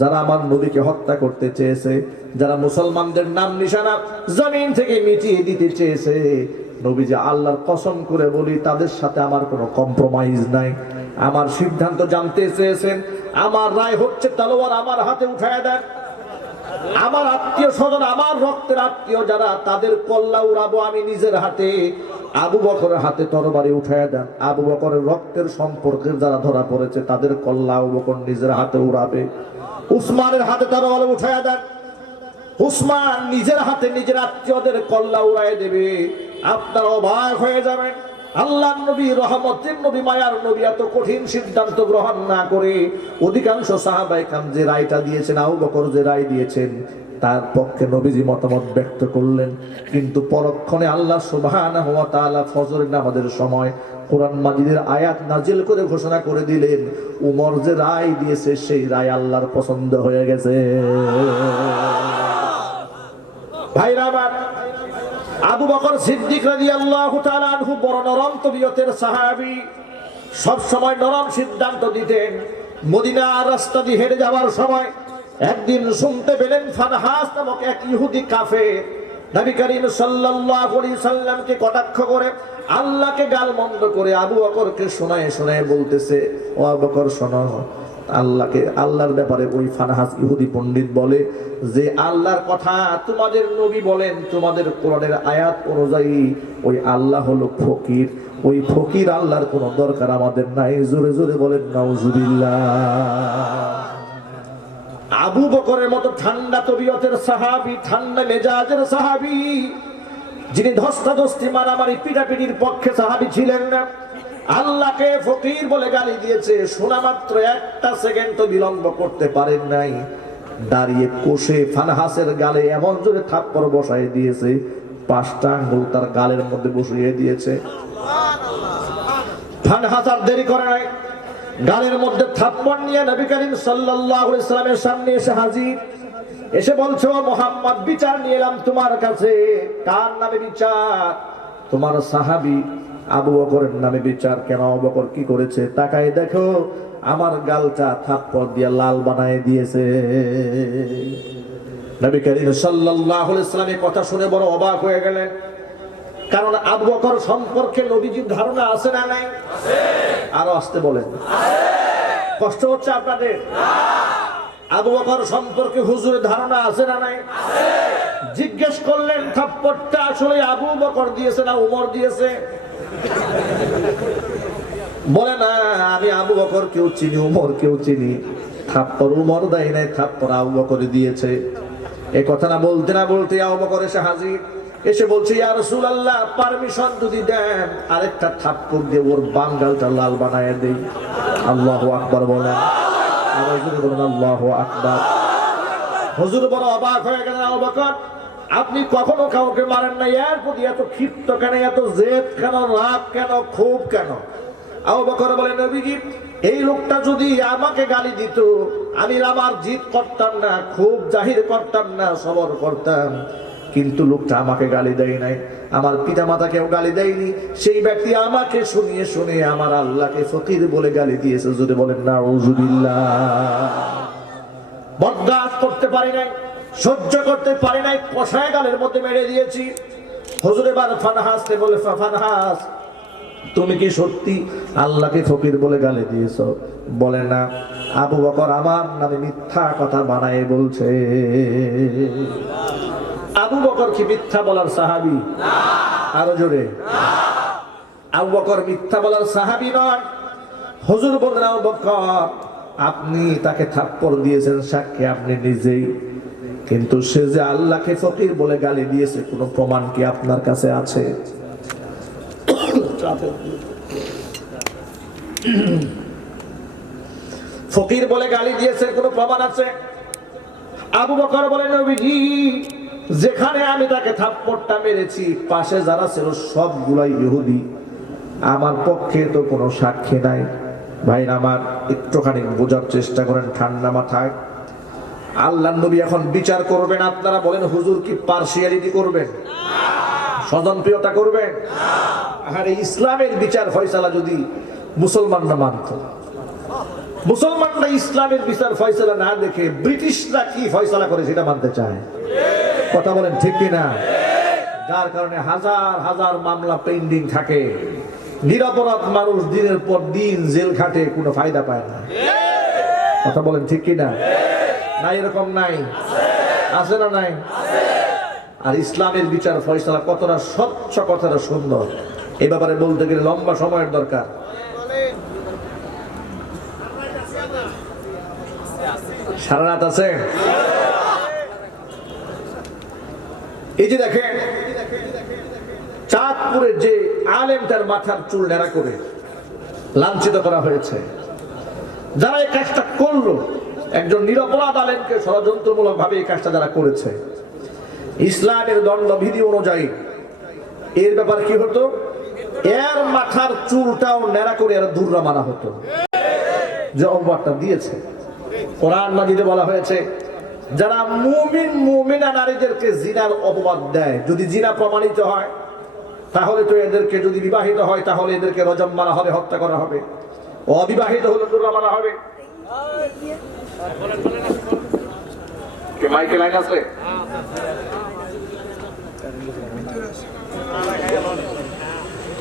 যারা আমার নবীকে হত্যা করতে চেয়েছে, যারা মুসলমানদের নাম নিশানা জমিন থেকে মিটিয়ে দিতে চেয়েছে, নবীজি আল্লাহর কসম করে বলি, তাদের সাথে আমার কোনো কম্প্রোমাইজ নাই। আমার সিদ্ধান্ত জানতে চেয়েছেন, আমার রায় হচ্ছে তলোয়ার আমার হাতে উঠায় দেন। আমার আত্মীয় স্বজন, আমার রক্তের আত্মীয় যারা, তাদের কল্লা উড়াবো আমি নিজের হাতে। আবু বকরের হাতে তরবারি উঠায় দেন। আবু বকরের রক্তের সম্পর্কের যারা ধরা পড়েছে তাদের কল্লা আবু বকর নিজের হাতে উড়াবে। উসমানের হাতে তরবারি উঠায় দেন। উসমান নিজের হাতে নিজের আত্মীয়দের কল্লা উড়ায় দেবে। আপনারা অবাক হয়ে যাবেন, আল্লাহর নবী, রহমতের নবী, মায়ার নবী এত কঠিন সিদ্ধান্ত গ্রহণ না করে অধিকাংশ সাহাবায়ে কেরাম যে রায়টা দিয়েছেন, আবু বকর যে রায় দিয়েছেন, তার পক্ষে নবীজি মতামত ব্যক্ত করলেন। কিন্তু পরক্ষণে আল্লাহ সুবহানাহু ওয়া তাআলা ফজরের নামাজের সময় কোরআন মাজিদের আয়াত নাজিল করে ঘোষণা করে দিলেন, উমর যে রায় দিয়েছে সেই রায় আল্লাহর পছন্দ হয়ে গেছে। ভাইরা আমার, আবু বকর সিদ্দিক রাদিয়াল্লাহু তাআলা আনহু বড় নরম তবিয়তের সাহাবী, সব সময় নরম সিদ্ধান্ত দিতেন। মদিনার রাস্তা দিয়ে হেঁটে যাওয়ার সময় একদিন শুনতে পেলেন ফানহাস নামক এক ইহুদি কাফের নবী করিম সাল্লাল্লাহু আলাইহি সাল্লামকে কটাক্ষ করে, আল্লাহকে গালমন্দ করে আবু বকরকে শোনায় শোনায় বলতেছে, ও আবু বকর শোনো, আল্লাহর ব্যাপারে ওই ফানহাস ইহুদি পণ্ডিত বলে যে আল্লাহর কথা তোমাদের নবী বলেন, তোমাদের কোরআনের আয়াত অনুযায়ী ওই আল্লাহ হলো ফকির, ওই ফকির আল্লাহর কোনো দরকার আমাদের নাই। জোরে জোরে বলেন নাউজুবিল্লাহ। আবু বকরের মতো ঠান্ডা তবিয়তের সাহাবী, ঠান্ডা মেজাজের সাহাবী, যিনি ধস্তাধস্তি মারামারি পিটাপিটির পক্ষে সাহাবী ছিলেন না, আল্লাহকে ফকির বলে গালি দিয়েছে, শোনা মাত্র একটা সেকেন্ড তো বিলম্ব করতে পারেন নাই। দাঁড়িয়ে কষে ফানহাসের গালে এমন জোরে থাপ্পড় বসায় দিয়েছে, 5টা আঙ্গুল তার গালের মধ্যে বসিয়ে দিয়েছে। ফানহাস আর দেরি করে নাই, গালের মধ্যে থাপ্পড় নিয়ে নবী করিম সাল্লাল্লাহু আলাইহি সাল্লামের সামনে এসে হাজির। এসে বলছে, ও মুহাম্মদ, বিচার নিয়ে এলাম তোমার কাছে। কার নামে বিচার? তোমার সাহাবী আবু বকরের নামে বিচার। কেন? আবু বকর কি করেছে? তাকায় দেখো, আমার গালটা থাপ্পড় দিয়ে লাল বানায় দিয়েছে। নবী করিম সাল্লাল্লাহু আলাইহি সাল্লামের কথা শুনে বড় অবাক হয়ে গেলেন। কারণ আবু বকর সম্পর্কে নবীজির ধারণা আছে না নাই? আছে। আরো আসতে বলেন। আছে। কষ্ট হচ্ছে আপনাদের? না। আবু বকর সম্পর্কে হুজুরের ধারণা আছে না নাই? আছে। জিজ্ঞেস করলেন, থাপ্পড়টা আসলে আবু বকর দিয়েছে না উমর দিয়েছে? বলে না, আমি আবু বকর কেউ চিনি, উমর কেউ চিনি। থাপ্পড় উমর দেয় নাই, থাপ্পড় আবু বকর দিয়েছে। এই কথা না বলতে আবু বকর এসে হাজির, এসে বলছে ইয়া রাসূলুল্লাহ পারমিশন যদি দেন আরেকটা থাপ্পড় দিয়ে ওর বাঙ্গালটা লাল বানায় দেই। আল্লাহু আকবার বলেন, আবার যদি বলেন আল্লাহু আকবার। হুজুর বড় অবাক হয়ে গেলেন, আবু বকর আপনি কখনো কাউকে মারেন না, এর প্রতি এত ক্ষিপ্ত কেন, এত জেদ কেন, রাগ কেন, ক্ষোভ কেন? আবু বকর বলেন নবীজি এই লোকটা যদি আমাকে গালি দিত আমি আমার জিদ করতাম না, ক্ষোভ জাহির করতাম না, সবর করতাম, কিন্তু লোকটা আমাকে গালি দেয় নাই, আমার পিতা মাতাকেও গালি দেয়নি, সেই ব্যক্তি আমাকে শুনিয়ে শুনিয়ে আমার আল্লাহকে ফকির বলে গালি দিয়েছে। যদি বলেন নাউজুবিল্লাহ। বরদাস্ত করতে পারি নাই, সহ্য করতে পারি নাই, কষায় গালের মধ্যে মেরে দিয়েছি। হুজুর এবার ফানহাসকে বলে ফানহাস তুমি কি সত্যি আল্লাহকে ফকির বলে গালি দিয়েছো? বলে না, আবু বকর আমার নামে মিথ্যা কথা বানায় বলছে। আবু বকর কি মিথ্যা বলার সাহাবী? আরো জোরে। আবু বকর মিথ্যা বলার সাহাবী নন। হুজুর বলেন আবু বকর আপনি তাকে থাপ্পড় দিয়েছেন সাক্ষী আপনি নিজেই, কিন্তু সে যে আল্লাহকে ফকির বলে গালি দিয়েছে কোনো প্রমাণ কি আপনার কাছে আছে? ফকির বলে গালি দিয়েছে কোনো প্রমাণ আছে? আবু বকর বলেন নবীজি যেখানে আমি তাকে থাপ্পড়টা মেরেছি পাশে যারা ছিল সবগুলাই ইহুদি, আমার পক্ষে তো কোনো সাক্ষী নাই। ভাই আমার একটুখানি বোঝার চেষ্টা করেন ঠান্ডা মাথায়। আল্লাহর নবী এখন বিচার করবেন, আপনারা বলেন হুজুর কি পার্সিয়ালিটি করবেন, স্বজনপ্রিয়তা করবেন? আরে ইসলামের বিচার ফয়সালা যদি মুসলমানরা মানত, মুসলমানরা ইসলামের বিচার ফয়সালা না দেখে ব্রিটিশরা কি ফয়সালা করে সেটা মানতে চায়। কথা বলেন ঠিক কিনা? যার কারণে হাজার হাজার মামলা পেন্ডিং থাকে, নিরপরাধ মানুষ দিনের পর দিন জেল খাটে, কোনো ফায়দা পায় না। কথা বলেন ঠিক কিনা? না এরকম নাই? আছে না নাই? আর ইসলামের বিচার ফয়সালা কতটা স্বচ্ছ, কতটা সুন্দর, এই ব্যাপারে বলতে গেলে লম্বা সময়ের দরকার। সারা রাত আছে। এই যে দেখেন চাঁদপুরে যে আলেম তার মাথার চুল ন্যাড়া করে লাঞ্ছিত করা হয়েছে, যারা এই কাজটা করলো একজন নিরপরাধ আলেমকে ষড়যন্ত্রমূলক ভাবে এই কাজটা যারা করেছে, ইসলামের দণ্ডবিধি অনুযায়ী এর ব্যাপার কি হতো, এর মাথার চুলটাও ন্যাড়া করে এর দূররা মারা হতো, যে অপবাদটা দিয়েছে। কোরআন মাজিদে বলা হয়েছে যারা মুমিন মুমিনা নারীদেরকে জিনার অপবাদ দেয়, যদি জিনা প্রমাণিত হয় তাহলে তো এদেরকে, যদি বিবাহিত হয় তাহলে এদেরকে রজম মারা হবে, হত্যা করা হবে, অবিবাহিত হলে দূররা মারা হবে। কে মাইকে লাইন আছে?